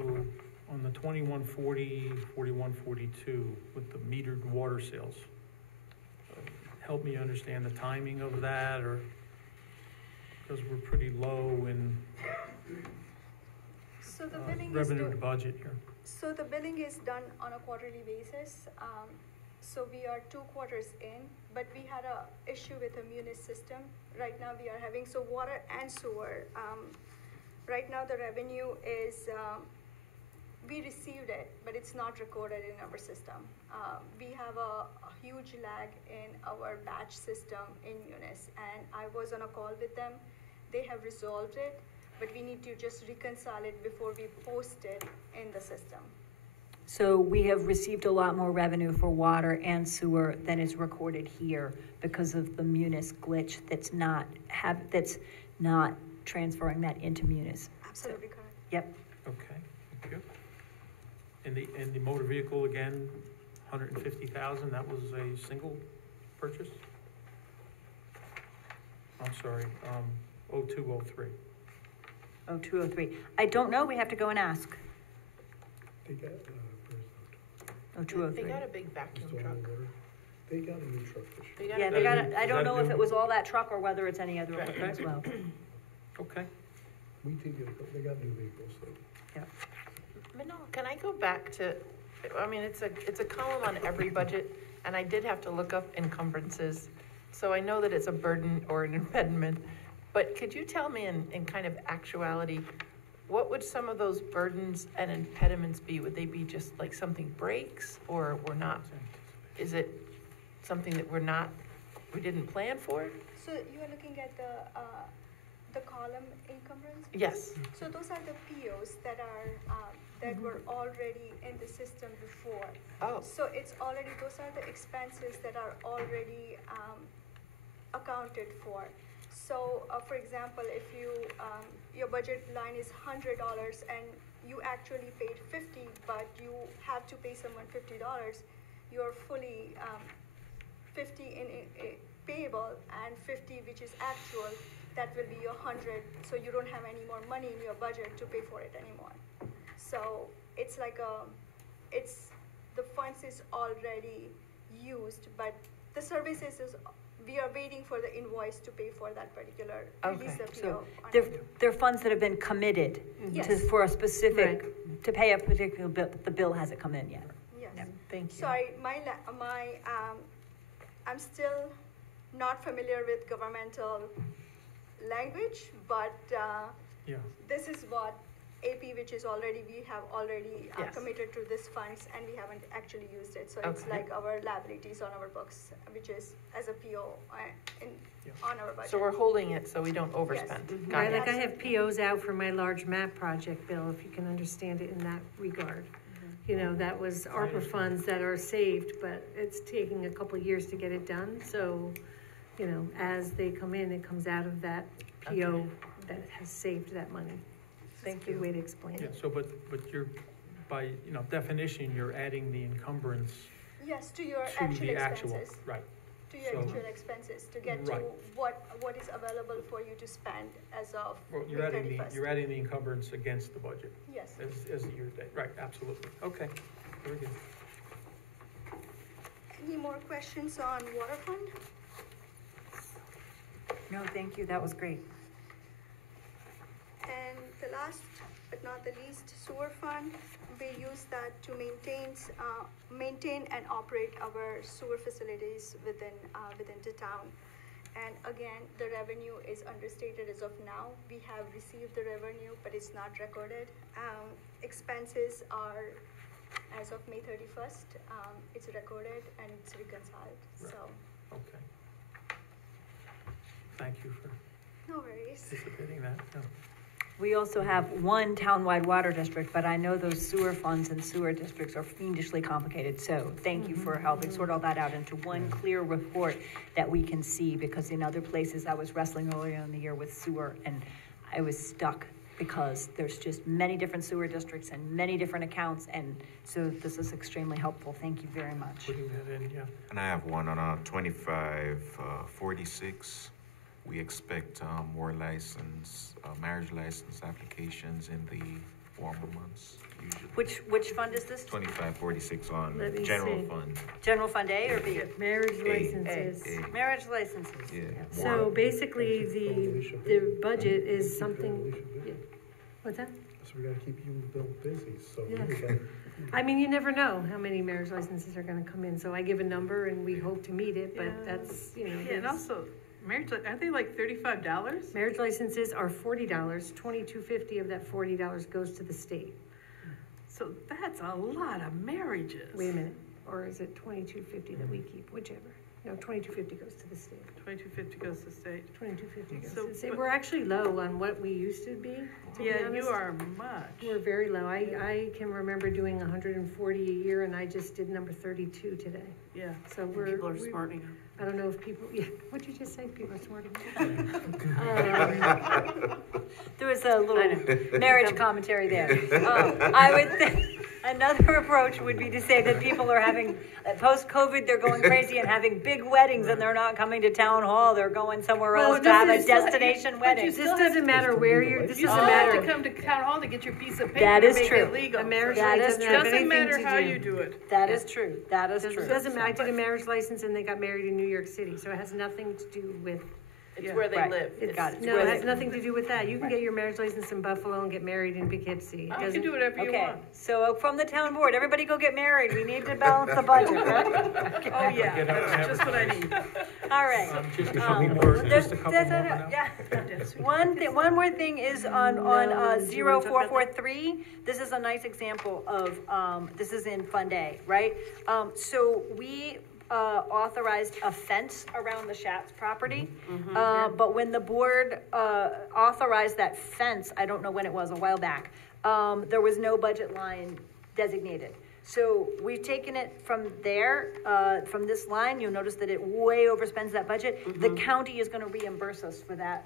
on the 2140, 4142 with the metered water sales, help me understand the timing of that, or, because we're pretty low in So the billing is revenue to budget here. So the billing is done on a quarterly basis. So we are 2 quarters in, but we had a issue with the Munis system. Right now we are having, so water and sewer. Right now the revenue is, we received it, but it's not recorded in our system. We have a huge lag in our batch system in Munis, and I was on a call with them. They have resolved it, but we need to just reconcile it before we post it in the system. So we have received a lot more revenue for water and sewer than is recorded here because of the Munis glitch that's not transferring that into Munis. Absolutely correct. Yep. Okay, thank you. And the motor vehicle, again, 150,000, that was a single purchase? I'm sorry, 0203. 0203. I don't know, we have to go and ask. They got, They 0203. got a big vacuum truck. they got a new truck this year. Yeah, they got, I don't know if it was all that truck or whether it's any other Right. equipment as well. Okay. We did get, they got new vehicles, so. Manal, can I go back to, I mean, it's a column on every budget, and I did have to look up encumbrances. So I know that it's a burden or an impediment, but could you tell me in kind of actuality, what would some of those burdens and impediments be? Would they be just like something breaks, or we're not, is it something that we didn't plan for? So you are looking at the column encumbrance? Yes. So those are the POs that are, that were already in the system before. Oh, So it's already, those are the expenses that are already accounted for. So, for example, if you, your budget line is $100 and you actually paid 50, but you have to pay someone $50, you're fully 50 in payable and 50 which is actual, that will be your 100. So you don't have any more money in your budget to pay for it anymore. So it's like the funds is already used, but the services is, we are waiting for the invoice to pay for that particular, release the PO. So on they're, it. they're funds that have been committed Yes. for a specific, to pay a particular bill, but the bill hasn't come in yet. Yes. thank you. Sorry, I'm still not familiar with governmental language, but Yeah. this is what AP, which is already, we have already Yes. committed to this funds, and we haven't actually used it. So it's Okay. like our liabilities on our books, which is as a PO on our budget. So we're holding it so we don't overspend. Got Right, it. like I have POs out for my large map project, Bill, if you can understand it in that regard. You know, that was ARPA funds that are saved, but it's taking a couple of years to get it done, so, you know, as they come in, it comes out of that PO that has saved that money. Thank That's a good you. way to explain Yeah, it. so, but by, definition, you're adding the encumbrance Yes, to your to actual the actual, expenses. right. To your So- actual expenses, to get to Right. what is available for you to spend as of Well, May you're adding 31st. you're adding the encumbrance against the budget Yes. as the year date, right, absolutely, okay, very good. Any more questions on water fund? No, thank you, that was great. And the last but not the least, sewer fund, we use that to maintain and operate our sewer facilities within the town. And again, the revenue is understated as of now. We have received the revenue, but it's not recorded. Expenses are, as of May 31st, it's recorded and it's reconciled, Right. so, Okay. Thank you for no worries. anticipating that. Yeah. We also have one townwide water district, but I know those sewer funds and sewer districts are fiendishly complicated, so thank you for helping sort all that out into one clear report that we can see, because in other places, I was wrestling earlier in the year with sewer, and I was stuck, because there's just many different sewer districts and many different accounts, and so this is extremely helpful. Thank you very much. Putting that in, yeah. And I have one on 2546. We expect more marriage license applications in the warmer months, usually. Which fund is this? 2546 on Let me general see. fund. General Fund A or B? Marriage A. licenses. A. Marriage licenses. Yeah. So basically, the budget is something, yeah. What's that? So we gotta keep you and Bill busy, so we Yeah. gotta. I mean, you never know how many marriage licenses are gonna come in, so I give a number and we hope to meet it, but Yeah. that's, Yeah, and that's- also, aren't they like $35? marriage licenses are $40, $22.50 of that $40 goes to the state. So that's a lot of marriages. Wait a minute, or is it $22.50 that we keep, whichever? No, $22.50 goes to the state. $22.50 goes to state. $22.50 goes So, to the state. but- We're actually low on what we used to be, to be Yeah, honest. you are much. We're very low. I can remember doing 140 a year, and I just did number 32 today. Yeah. So we're. People are we- smarting up. I don't know if people, yeah, what'd you just say? People are smarting up? There was a little marriage commentary there. I would think another approach would be to say that people are having, post-COVID, they're going crazy and having big weddings, and they're not coming to town hall, they're going somewhere Well, else to have a this is still- destination wedding. This doesn't matter where you're, this You doesn't still have matter. to come to town hall to get your piece of paper That to is make true. it legal. A marriage That license is doesn't have Doesn't anything matter to how do. you do it. That is true, that is true. It doesn't matter. I did a marriage license and they got married in New York City, so it has nothing to do with, It's Yeah. where they Right. live. It's got it. no, it has nothing to do with that. You can get your marriage license in Buffalo and get married in Poughkeepsie. It You can doesn't- do whatever you Okay, want. so from the town board, everybody go get married, we need to balance the budget, right? Oh, yeah, Get out and that's just what I need. All right. Just a couple more, just a couple more now. Yeah. One more thing is on No, do you wanna talk 0443, this is a nice example of, this is in Fund A, right? So we authorized a fence around the Schatz property. But when the board authorized that fence, I don't know when it was, a while back, there was no budget line designated. So we've taken it from there, from this line, you'll notice that it way overspends that budget. The county is gonna reimburse us for that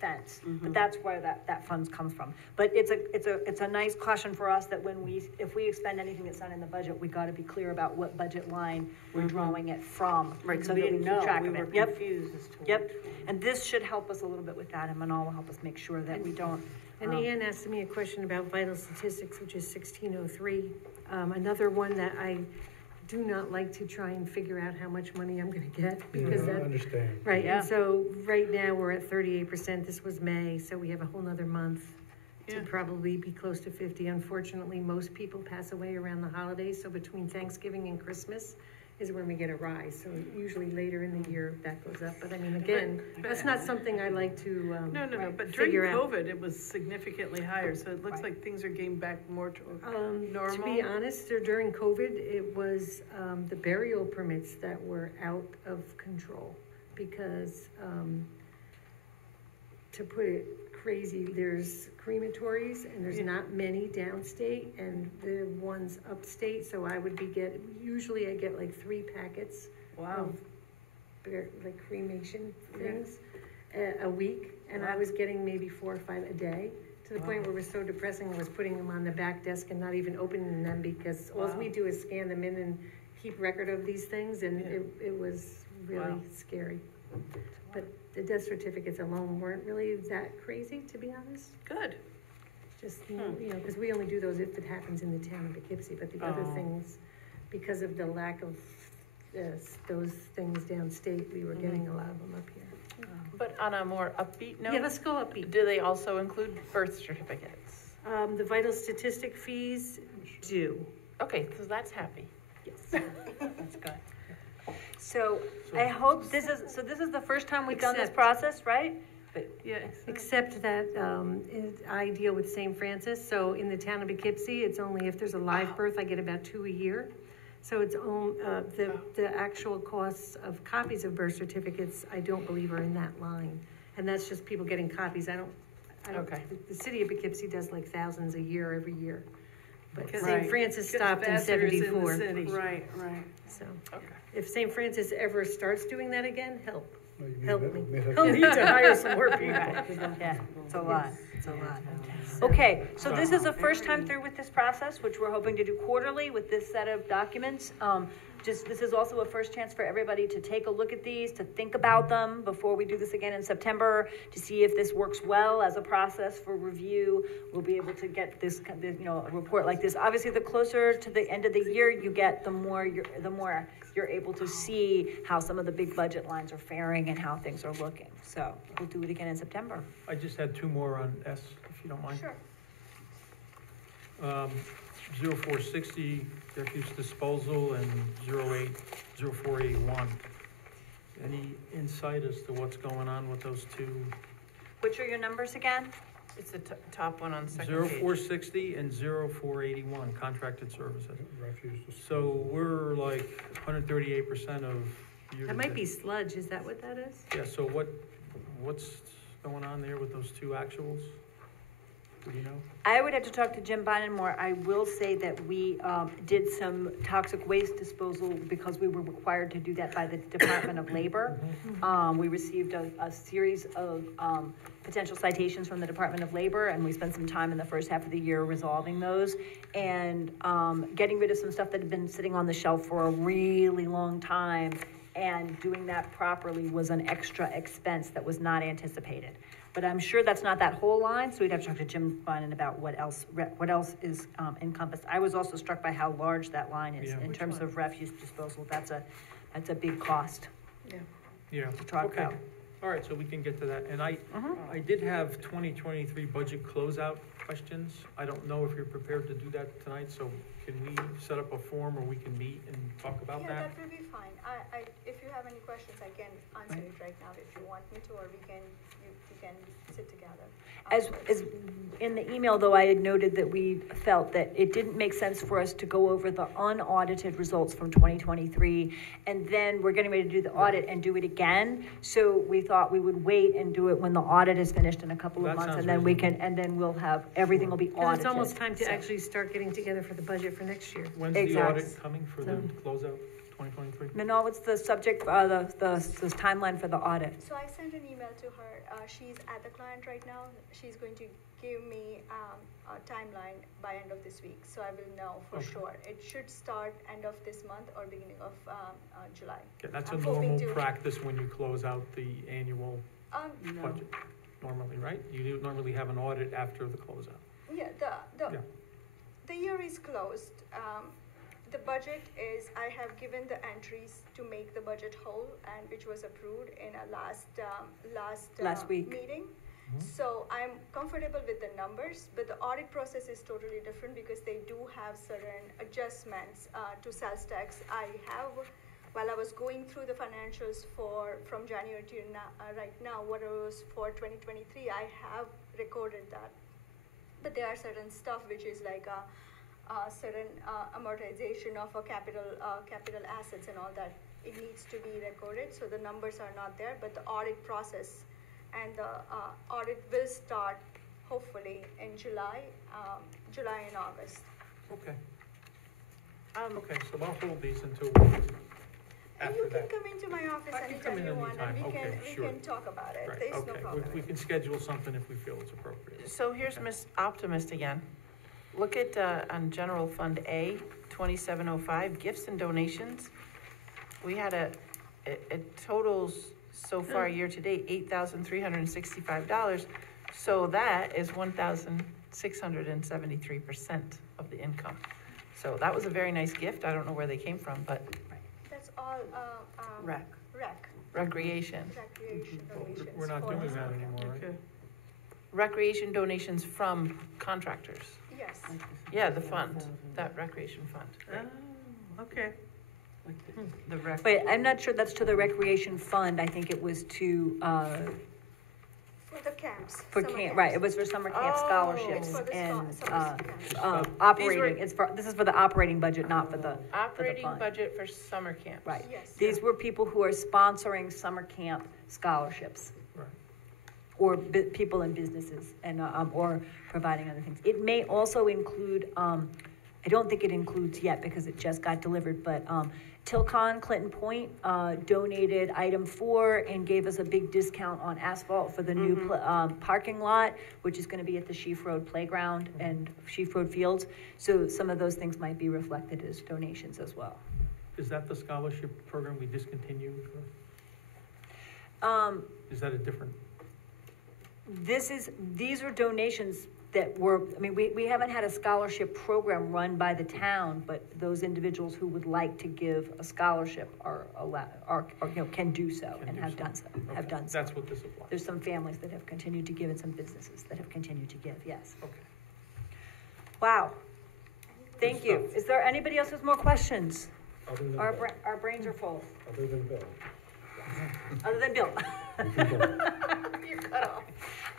fence. But that's where that funds comes from. But it's a nice caution for us that if we expend anything that's not in the budget, we gotta be clear about what budget line we're drawing it from. Right, so so we that didn't keep know, track we of it. were Yep. confused as to. Yep, and this should help us a little bit with that, and Manal will help us make sure that we don't. And Ian asked me a question about vital statistics, which is 1603. Another one that I do not like to try and figure out how much money I'm gonna get, because I that, understand. right, Yeah. and so right now we're at 38%, this was May, so we have a whole nother month to Yeah. probably be close to 50. Unfortunately, most people pass away around the holidays, so between Thanksgiving and Christmas is when we get a rise, so usually later in the year that goes up, but I mean, again, that's not something I like to, No, but during figure out. COVID, it was significantly higher, so it looks like things are getting back more to normal. To be honest, during COVID, it was the burial permits that were out of control, because, to put it crazy, there's crematories, and there's not many downstate, and the ones upstate, so I would usually I get like 3 packets Wow. of like cremation things a week, and I was getting maybe 4 or 5 a day To the point where it was so depressing, was putting them on the back desk and not even opening them, because all we do is scan them in and keep record of these things, and it was really scary. But the death certificates alone weren't really that crazy, to be honest. Good. Just, you know, because we only do those if it happens in the town of Poughkeepsie, but the other things, because of the lack of those things downstate, we were getting a lot of them up here. But on a more upbeat note. Yeah, let's go upbeat. Do they also include birth certificates? The vital statistic fees do. Okay, so that's happy. Yes. That's good. So I hope this is the first time we've done this process, right? Yes. Except that I deal with St. Francis, so in the town of Poughkeepsie, it's only if there's a live birth, I get about 2 a year. So it's the actual costs of copies of birth certificates, I don't believe are in that line. And that's just people getting copies. I don't. Okay. The city of Poughkeepsie does like thousands a year, every year. But Because- St. Francis stopped in Vassar is in the 74. city. Right. So Okay. if St. Francis ever starts doing that again, help me. Maybe- I'll need to hire some more people. Yeah, it's a lot, it's a lot. Okay, so this is the first time through with this process, which we're hoping to do quarterly with this set of documents. This is also a first chance for everybody to take a look at these, to think about them before we do this again in September, to see if this works well as a process for review. We'll be able to get this, a report like this. Obviously, the closer to the end of the year you get, the more you're able to see how some of the big budget lines are faring and how things are looking. So we'll do it again in September. I just had two more on S, if you don't mind. Sure. 0460, refuse disposal, and 0481. Any insight as to what's going on with those two? Which are your numbers again? It's the top one on the second page. 0460 and 0481, contracted services. Refuse to- So we're like 138% of year. That might be sludge, is that what that is? Yeah, so what's going on there with those two actuals? Do you know? I would have to talk to Jim Bynum more. I will say that we did some toxic waste disposal because we were required to do that by the Department of Labor. We received a series of potential citations from the Department of Labor, and we spent some time in the first half of the year resolving those and getting rid of some stuff that had been sitting on the shelf for a really long time, and doing that properly was an extra expense that was not anticipated. But I'm sure that's not that whole line, so we'd have to talk to Jim Bynum about what else is encompassed. I was also struck by how large that line is in terms of refuse disposal. That's a big cost. Yeah, To talk okay. about. All right, so we can get to that. And I did have 2023 budget closeout questions. I don't know if you're prepared to do that tonight, so can we set up a forum where we can meet and talk about Yeah, that? that will be fine. If you have any questions, I can answer it right now if you want me to, or we can sit together. As in the email, though, I had noted that we felt that it didn't make sense for us to go over the unaudited results from 2023, and then we're getting ready to do the audit and do it again. So we thought we would wait and do it when the audit is finished in a couple of That months, sounds and then we'll have, everything will be Because audited. it's almost time to So- actually start getting together for the budget for next year. When's the Exactly. audit coming for the closeout, 2023? Manal, what's the subject, the timeline for the audit? So I sent an email to her. She's at the client right now. She's going to give me a timeline by end of this week, so I will know for Okay. sure. It should start end of this month or beginning of July. Yeah, that's a I'm hoping normal to- practice when you close out the annual No. budget, normally, right? You do normally have an audit after the closeout. Yeah, the year is closed. The budget is, I have given the entries to make the budget whole, and which was approved in a last week. meeting. So I'm comfortable with the numbers, but the audit process is totally different because they do have certain adjustments to sales tax. While I was going through the financials from January to right now, what it was for 2023, I have recorded that. But there are certain stuff which is like a certain amortization of a capital assets and all that. It needs to be recorded, so the numbers are not there, but the audit process and the audit will start hopefully in July and August. Okay. Okay, so I'll hold these until we And after you can that? come into my office I can come anytime in you want, and anytime. Okay, we sure. can talk about it. Right, There's no okay. problem. We can schedule something if we feel it's appropriate. So here's Okay. Miss Optimist again. Look at, on General Fund A, 2705, gifts and donations. We had it totals so far year-to-date, $8,365. So that is 1,673% of the income. So that was a very nice gift. I don't know where they came from, but That's all, Rec. recreation. recreation donations. We're not for- doing that anymore, right? Okay. Recreation donations from contractors. Yes. Yeah, the fund, that recreation fund. Oh, okay. The rec. Wait, I'm not sure that's to the recreation fund. I think it was to, For the camps. for summer camp, camps. right, it was for summer camp Oh. scholarships It's for the and, summer camps. operating, this is for the operating budget, not for the, Operating fund. budget for summer camps. right. Yes. These were people who are sponsoring summer camp scholarships. Right. Or people in businesses and, or providing other things. It may also include, I don't think it includes yet because it just got delivered, but, Tilcon Clinton Point, donated item 4 and gave us a big discount on asphalt for the new, parking lot, which is gonna be at the Sheaf Road Playground and Sheaf Road Fields. So some of those things might be reflected as donations as well. Is that the scholarship program we discontinued? Is that a different? These are donations that were, I mean, we haven't had a scholarship program run by the town, but those individuals who would like to give a scholarship are allowed, can do so and have done so, have done so. That's what this applies. There's some families that have continued to give and some businesses that have continued to give, yes. Okay. Wow. Thank Good you. stuff. Is there anybody else with more questions? Other than Our, Bill. our brains are full. Other than Bill. Other than Bill. You're cut off.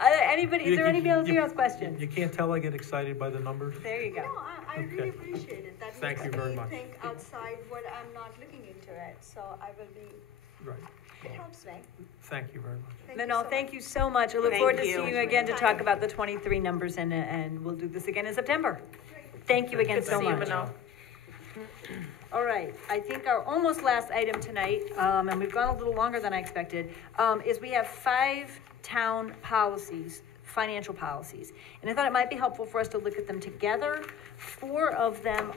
Anybody, is there anybody else questions? You can't tell I get excited by the numbers? There you go. No, I really Okay. appreciate it. That Thank makes you very me much. think outside what I'm not looking into it, so I will be, Right. it helps me. Thank you very much. Thank No, you no, so thank much. you so much. I look Thank forward to you. seeing you again to talk about the 23 numbers and we'll do this again in September. Thank you again Good to so see you, much. Manal. All right, I think our almost last item tonight, and we've gone a little longer than I expected, is we have 5 town policies, financial policies. And I thought it might be helpful for us to look at them together. 4 of them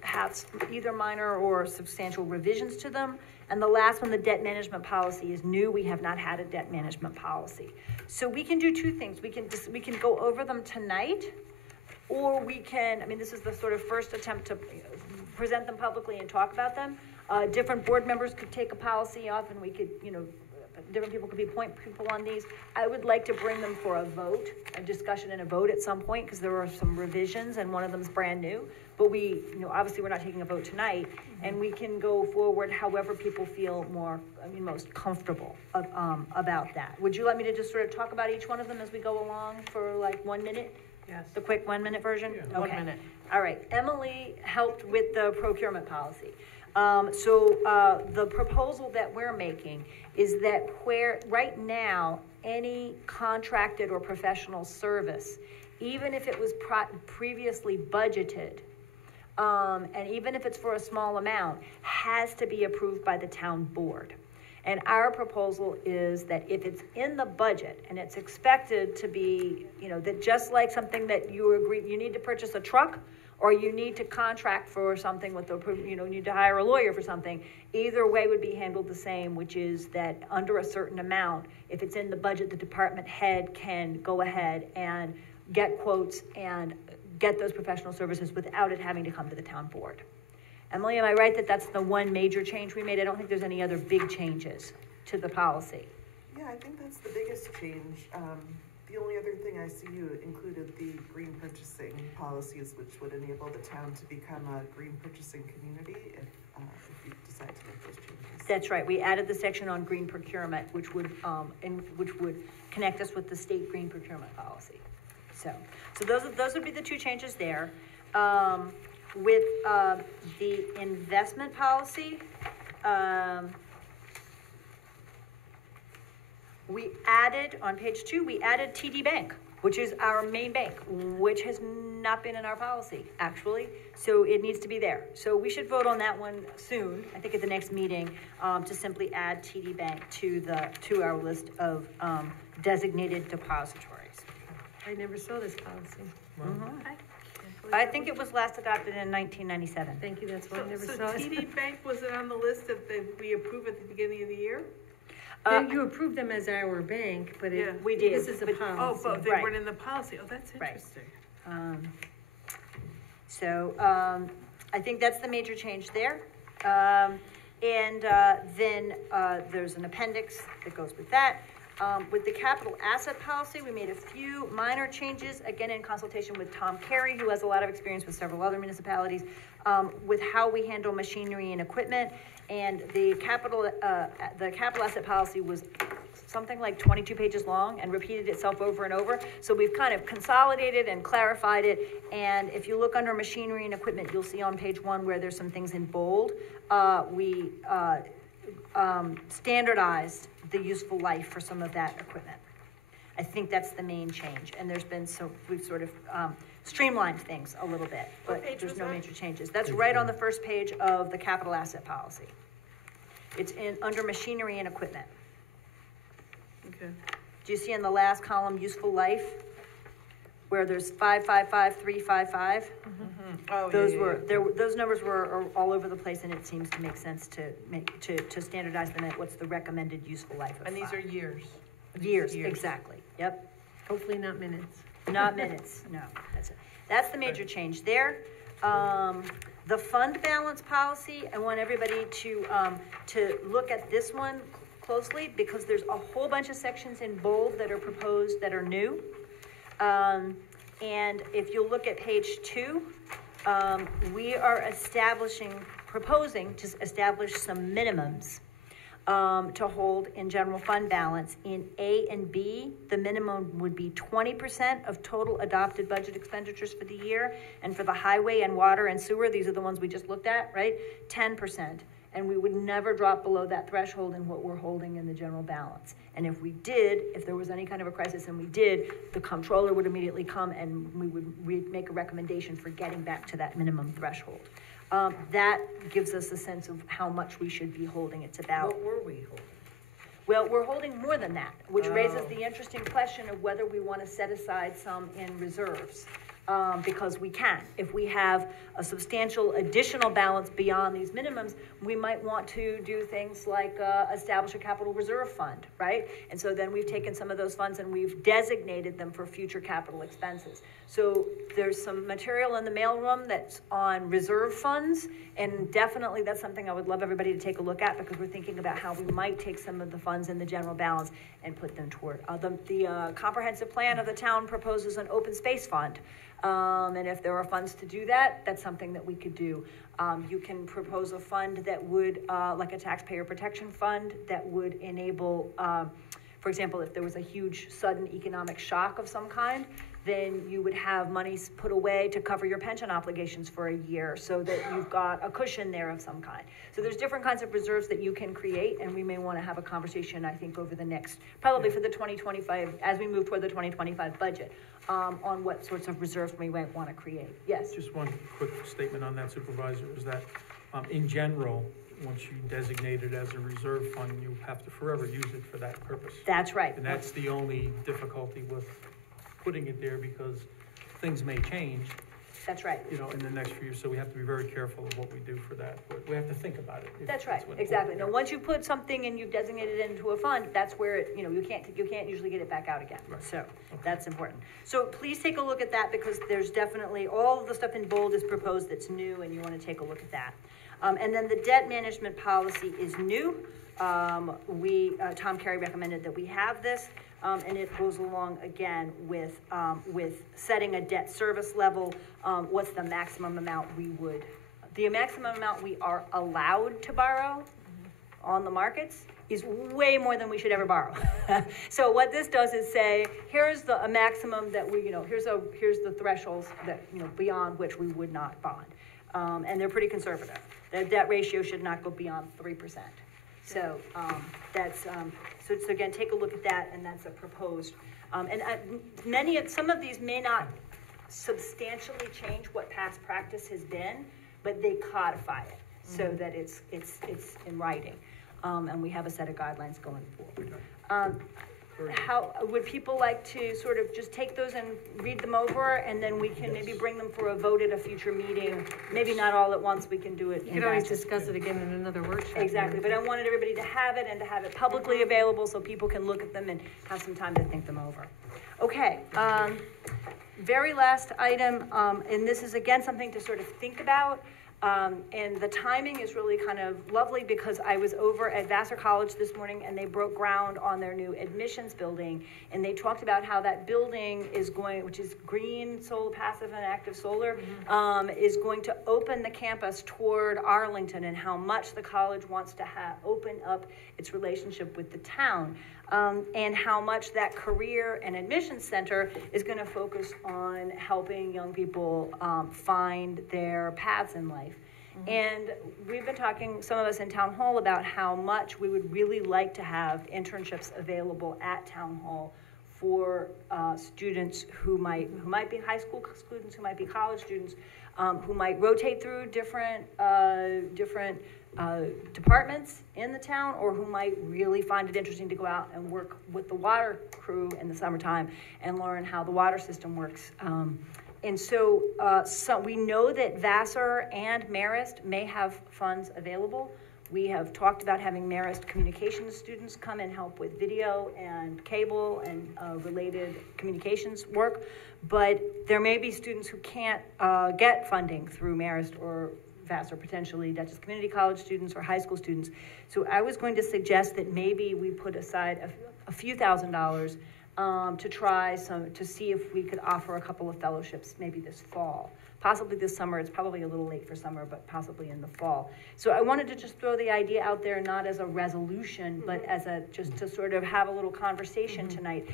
have either minor or substantial revisions to them. And the last one, the debt management policy, is new. We have not had a debt management policy. So we can do 2 things. We can go over them tonight, or we can, I mean, this is the sort of first attempt to present them publicly and talk about them. Different board members could take a policy off and we could, different people could be point people on these. I would like to bring them for a vote, a discussion and a vote at some point, because there are some revisions and one of them's brand new. But we, obviously we're not taking a vote tonight, and we can go forward however people feel most comfortable about that. Would you like me to just sort of talk about each one of them as we go along for like 1 minute? Yes. The quick 1 minute version? Yeah. Okay. 1 minute. All right, Emily helped with the procurement policy. The proposal that we're making is that where, right now, any contracted or professional service, even if it was previously budgeted, and even if it's for a small amount, has to be approved by the town board. And our proposal is that if it's in the budget and it's expected to be, that just like something that you agree, you need to purchase a truck or you need to contract for something with the, need to hire a lawyer for something, either way would be handled the same, which is that under a certain amount, if it's in the budget, the department head can go ahead and get quotes and get those professional services without it having to come to the town board. Emily, am I right that that's the one major change we made? I don't think there's any other big changes to the policy. Yeah, I think that's the biggest change. The only other thing I see you included the green purchasing policies, which would enable the town to become a green purchasing community if you decide to make those changes. That's right. We added the section on green procurement, which would connect us with the state green procurement policy. So those would be the 2 changes there. With the investment policy, we added, on page 2, we added TD Bank, which is our main bank, which has not been in our policy, actually, so it needs to be there. So we should vote on that one soon, I think at the next meeting, to simply add TD Bank to our list of designated depositories. I never saw this policy. I think it was last adopted in 1997. Thank you, that's why I never So saw it. TD Bank, was it on the list that we approved at the beginning of the year? You approved them as our bank, but Yeah. We did, this is a but- policy. Oh, but they Right. weren't in the policy. Oh, that's Right. interesting. I think that's the major change there. Then there's an appendix that goes with that. With the capital asset policy, we made a few minor changes, again in consultation with Tom Carey, who has a lot of experience with several other municipalities, with how we handle machinery and equipment. And the capital asset policy was something like 22 pages long and repeated itself over and over. So we've kind of consolidated and clarified it. And if you look under machinery and equipment, you'll see on page 1 where there's some things in bold. We standardized the useful life for some of that equipment. I think that's the main change. And there's been we've sort of streamlined things a little bit, but there's no major changes. That's right on the first page of the capital asset policy. It's under machinery and equipment. Okay. Do you see in the last column, useful life, where there's 555,355? Oh, Those those numbers were all over the place, and it seems to make sense to standardize them at what's the recommended useful life of And these 5. are years. Years, exactly, yep. Hopefully not minutes. Not minutes, no, that's it. That's the major change there. The fund balance policy, I want everybody to look at this one closely, because there's a whole bunch of sections in bold that are proposed that are new. And if you look at page 2, we are proposing to establish some minimums to hold in general fund balance. In A and B, the minimum would be 20% of total adopted budget expenditures for the year. And for the highway and water and sewer, these are the ones we just looked at, right? 10%. And we would never drop below that threshold in what we're holding in the general balance. And if we did, if there was any kind of a crisis and we did, the comptroller would immediately come and we'd make a recommendation for getting back to that minimum threshold. That gives us a sense of how much we should be holding. It's about. What were we holding? Well, we're holding more than that, which raises the interesting question of whether we want to set aside some in reserves. Because we can. If we have a substantial additional balance beyond these minimums, we might want to do things like establish a capital reserve fund, right? And so then we've taken some of those funds and we've designated them for future capital expenses. So there's some material in the mailroom that's on reserve funds, and definitely that's something I would love everybody to take a look at, because we're thinking about how we might take some of the funds in the general balance and put them toward. The comprehensive plan of the town proposes an open space fund. And if there are funds to do that, that's something that we could do. You can propose a fund that would, like a taxpayer protection fund, that would enable, for example, if there was a huge sudden economic shock of some kind, then you would have monies put away to cover your pension obligations for a year, so that you've got a cushion there of some kind. So there's different kinds of reserves that you can create, and we may want to have a conversation, I think, over the next, probably for the 2025, as we move toward the 2025 budget, on what sorts of reserves we might want to create. Yes? Just one quick statement on that, Supervisor, is that, in general, once you designate it as a reserve fund, you have to forever use it for that purpose. That's right. And that's the only difficulty with putting it there, because things may change, That's right. in the next few years, so we have to be very careful of what we do for that. But we have to think about it. That's right, what- exactly. Now, once you put something and you've designated it into a fund, that's where it, you can't usually get it back out again. Right. So that's important. So please take a look at that, because there's definitely, all of the stuff in bold is proposed that's new, and you want to take a look at that. And then the debt management policy is new. Tom Carey recommended that we have this, and it goes along again with setting a debt service level. What's the maximum amount the maximum amount we are allowed to borrow on the markets is way more than we should ever borrow. So what this does is say, here's a maximum that here's the thresholds that, beyond which we would not bond. And they're pretty conservative. The debt ratio should not go beyond 3%. So so again, take a look at that, and that's a proposed. And some of these may not substantially change what past practice has been, but they codify it so that it's in writing. And we have a set of guidelines going forward. How would people like to sort of just take those and read them over, and then we can maybe bring them for a vote at a future meeting? Maybe not all at once, we can do it. You could always discuss it again in another workshop. Exactly, but I wanted everybody to have it and to have it publicly available so people can look at them and have some time to think them over. Okay, very last item, and this is again something to sort of think about. And the timing is really kind of lovely because I was over at Vassar College this morning and they broke ground on their new admissions building, and they talked about how that building is going, which is green, solar, passive and active solar, is going to open the campus toward Arlington, and how much the college wants to open up its relationship with the town. And how much that career and admissions center is going to focus on helping young people find their paths in life. And we've been talking, some of us in Town Hall, about how much we would really like to have internships available at Town Hall for students who might be high school students, who might be college students, who might rotate through different departments in the town, or who might really find it interesting to go out and work with the water crew in the summertime and learn how the water system works. And so we know that Vassar and Marist may have funds available. We have talked about having Marist communications students come and help with video and cable and related communications work, but there may be students who can't get funding through Marist or Vassar, potentially Dutchess Community College students or high school students. So I was going to suggest that maybe we put aside a few $1,000s to see if we could offer a couple of fellowships maybe this fall. Possibly this summer. It's probably a little late for summer, but possibly in the fall. So I wanted to just throw the idea out there, not as a resolution, but as just to sort of have a little conversation tonight.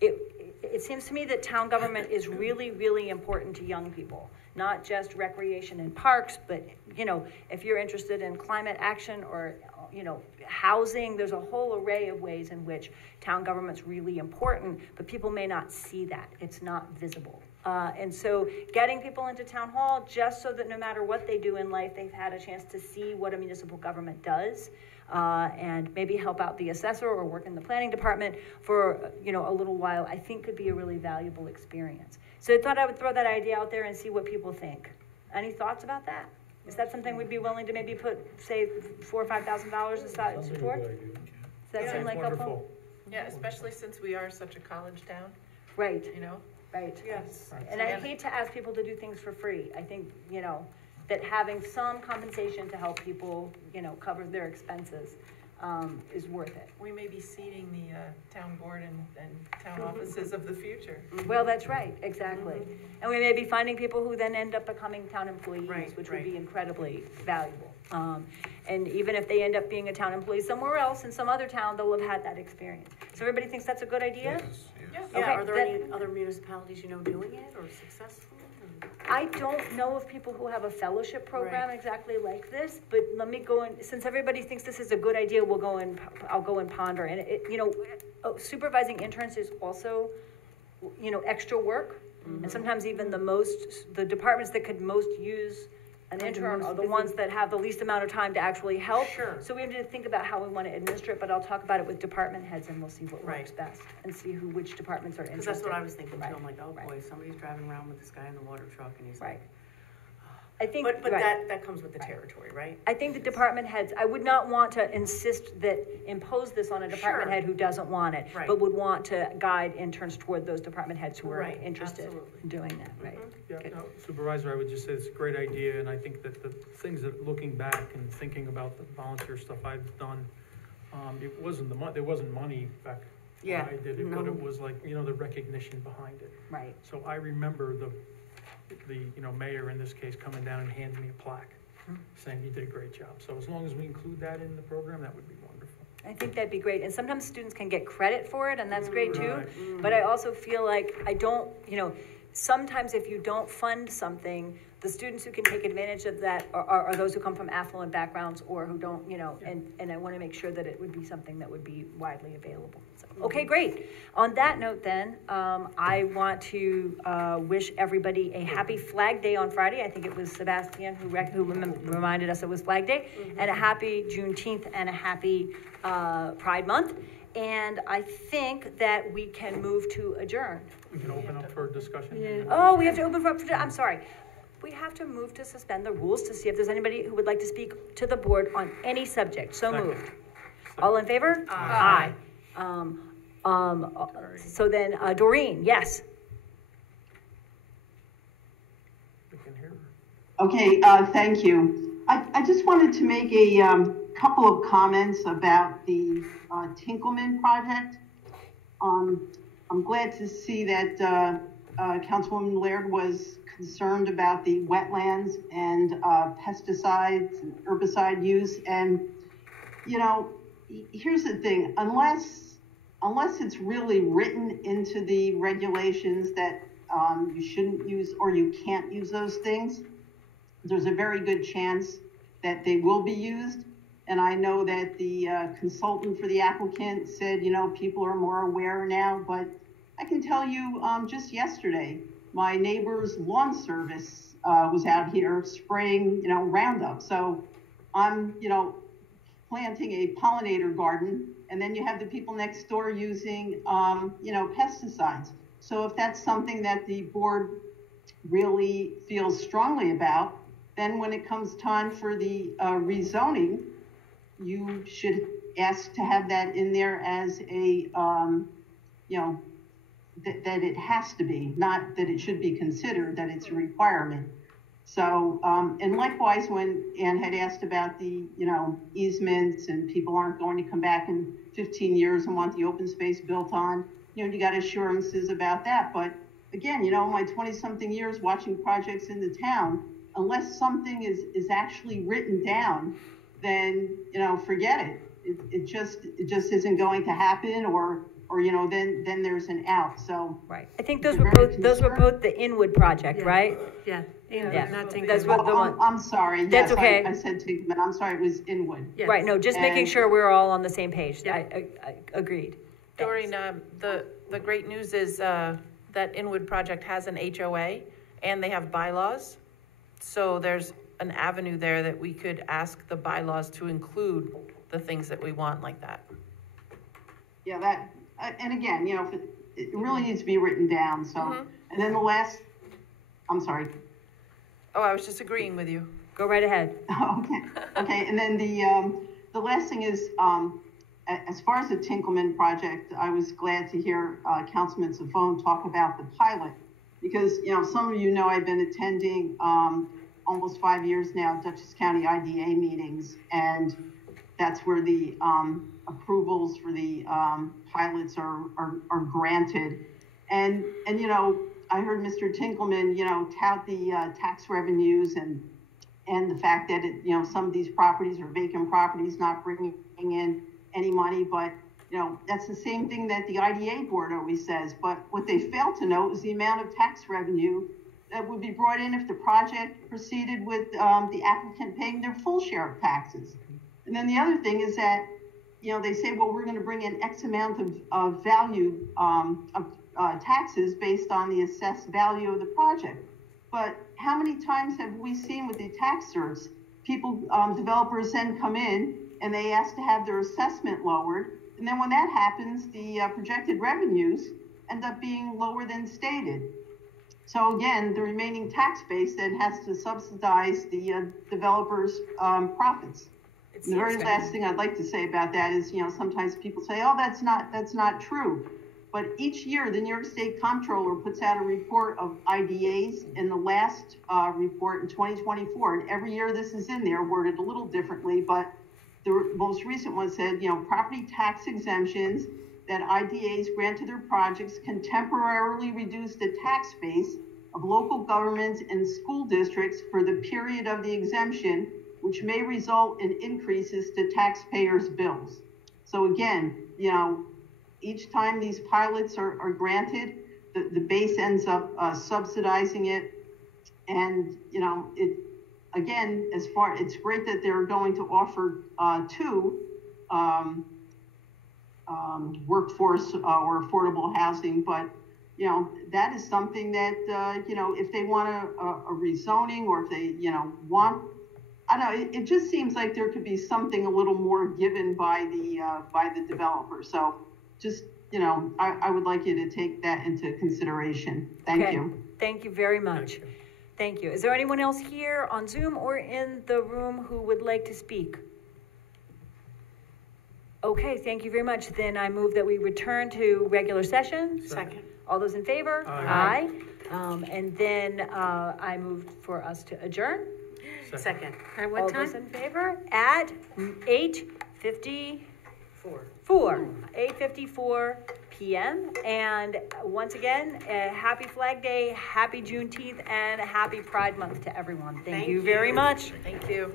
It seems to me that town government is really, really important to young people. Not just recreation and parks, but, if you're interested in climate action or, housing, there's a whole array of ways in which town government's really important, but people may not see that. It's not visible. And so getting people into town hall just so that no matter what they do in life, they've had a chance to see what a municipal government does, and maybe help out the assessor or work in the planning department for, a little while, I think could be a really valuable experience. So I thought I would throw that idea out there and see what people think. Any thoughts about that? Is that something we'd be willing to maybe put, say, $4,000 or $5,000 aside support? Does that seem like helpful? Yeah, especially since we are such a college town. Right. Right. Yes. And I hate to ask people to do things for free. I think, that having some compensation to help people, cover their expenses is worth it. We may be seeding the town board and town offices of the future. Well, that's right, exactly. And we may be finding people who then end up becoming town employees, which would be incredibly valuable. And even if they end up being a town employee somewhere else, in some other town, they'll have had that experience. So everybody thinks that's a good idea? Yeah, Okay, are there any other municipalities doing it or successful? I don't know of people who have a fellowship program exactly like this, but let me go and, since everybody thinks this is a good idea, I'll go and ponder. And supervising interns is also, extra work. And sometimes even the departments that could most use an intern are the ones that have the least amount of time to actually help. Sure. So we have to think about how we want to administer it, but I'll talk about it with department heads and we'll see what works best and see which departments are interested. Because that's what I was thinking too. I'm like, oh boy, somebody's driving around with this guy in the water truck and he's like. I think, but that comes with the territory, right? I think the department heads, I would not want to impose this on a department head who doesn't want it, but would want to guide interns toward those department heads who are interested in doing that, right? Yeah, no, Supervisor, I would just say it's a great idea, and I think that the things that, looking back and thinking about the volunteer stuff I've done, there wasn't money back when I did it, but it was like, the recognition behind it. Right. So I remember the mayor in this case coming down and handing me a plaque saying you did a great job. So as long as we include that in the program, that would be wonderful. I think that'd be great. And sometimes students can get credit for it, and that's great too. But I also feel like sometimes if you don't fund something, the students who can take advantage of that are those who come from affluent backgrounds or who don't, and I want to make sure that it would be something that would be widely available. So, okay, great. On that note then, I want to wish everybody a happy Flag Day on Friday. I think it was Sebastian who reminded us it was Flag Day, and a happy Juneteenth and a happy Pride Month. And I think that we can move to adjourn. We can open up for discussion. Yeah. Oh, we have to open for, I'm sorry. We have to move to suspend the rules to see if there's anybody who would like to speak to the board on any subject. So moved. All in favor? Aye. So then, Doreen, yes. We can hear. Okay, thank you. I just wanted to make a couple of comments about the Tinkelman project. I'm glad to see that Councilwoman Laird was concerned about the wetlands and pesticides and herbicide use. And, here's the thing, unless it's really written into the regulations that you shouldn't use or you can't use those things, there's a very good chance that they will be used. And I know that the consultant for the applicant said, people are more aware now, but I can tell you just yesterday, my neighbor's lawn service was out here spraying, Roundup. So I'm, planting a pollinator garden, and then you have the people next door using, pesticides. So if that's something that the board really feels strongly about, then when it comes time for the rezoning, you should ask to have that in there as a, that it has to be, not that it should be considered, that it's a requirement. So, and likewise, when Ann had asked about the, easements and people aren't going to come back in 15 years and want the open space built on, you got assurances about that. But again, my 20-something years watching projects in the town, unless something is actually written down, then, forget it. It just isn't going to happen, or then there's an out. So right. I think those were both the Inwood project, right? Yeah. Not Tinkerman. That's what the one. I'm sorry. That's yes, okay. I said Tinkerman. I'm sorry. It was Inwood. Yes. Right. No, just making sure we're all on the same page. Yeah. I agreed. Doreen, the great news is that Inwood project has an HOA and they have bylaws. So there's an avenue there that we could ask the bylaws to include the things that we want like that. Yeah, that, and again, it really needs to be written down. So, and then the last, I'm sorry. Oh, I was just agreeing with you. Go right ahead. Okay. And then the last thing is, as far as the Tinkelman project, I was glad to hear Councilman Safone talk about the pilot, because some of I've been attending almost 5 years now Dutchess County IDA meetings, and that's where the approvals for the pilots are granted. And I heard Mr. Tinkelman, tout the tax revenues and the fact that some of these properties are vacant properties, not bringing in any money. But that's the same thing that the IDA board always says. But what they fail to note is the amount of tax revenue that would be brought in if the project proceeded with the applicant paying their full share of taxes. And then the other thing is that they say, well, we're going to bring in X amount of value of taxes based on the assessed value of the project. But how many times have we seen with the tax certs, people, developers then come in and they ask to have their assessment lowered. And then when that happens, the projected revenues end up being lower than stated. So again, the remaining tax base then has to subsidize the developer's profits. And the very last thing I'd like to say about that is, sometimes people say, oh, that's not true. But each year, the New York State Comptroller puts out a report of IDAs, and the last report in 2024, and every year this is in there, worded a little differently, but the most recent one said, property tax exemptions that IDAs grant to their projects can temporarily reduce the tax base of local governments and school districts for the period of the exemption, which may result in increases to taxpayers' bills. So again, each time these pilots are granted, the base ends up subsidizing it. And, you know, again, it's great that they're going to offer, two, workforce or affordable housing, but, you know, that is something that, you know, if they want a rezoning, or if they, you know, want, I don't know, it just seems like there could be something a little more given by the developer. So just, you know, I would like you to take that into consideration. Thank you. Thank you very much. Thank you. Is there anyone else here on Zoom or in the room who would like to speak? Okay, thank you very much. Then I move that we return to regular session. Second. All those in favor? Aye. And then I move for us to adjourn. Second. At what All time? those in favor? At 8:54 p.m. And once again, happy Flag Day, happy Juneteenth, and happy Pride Month to everyone. Thank you very much. Thank you.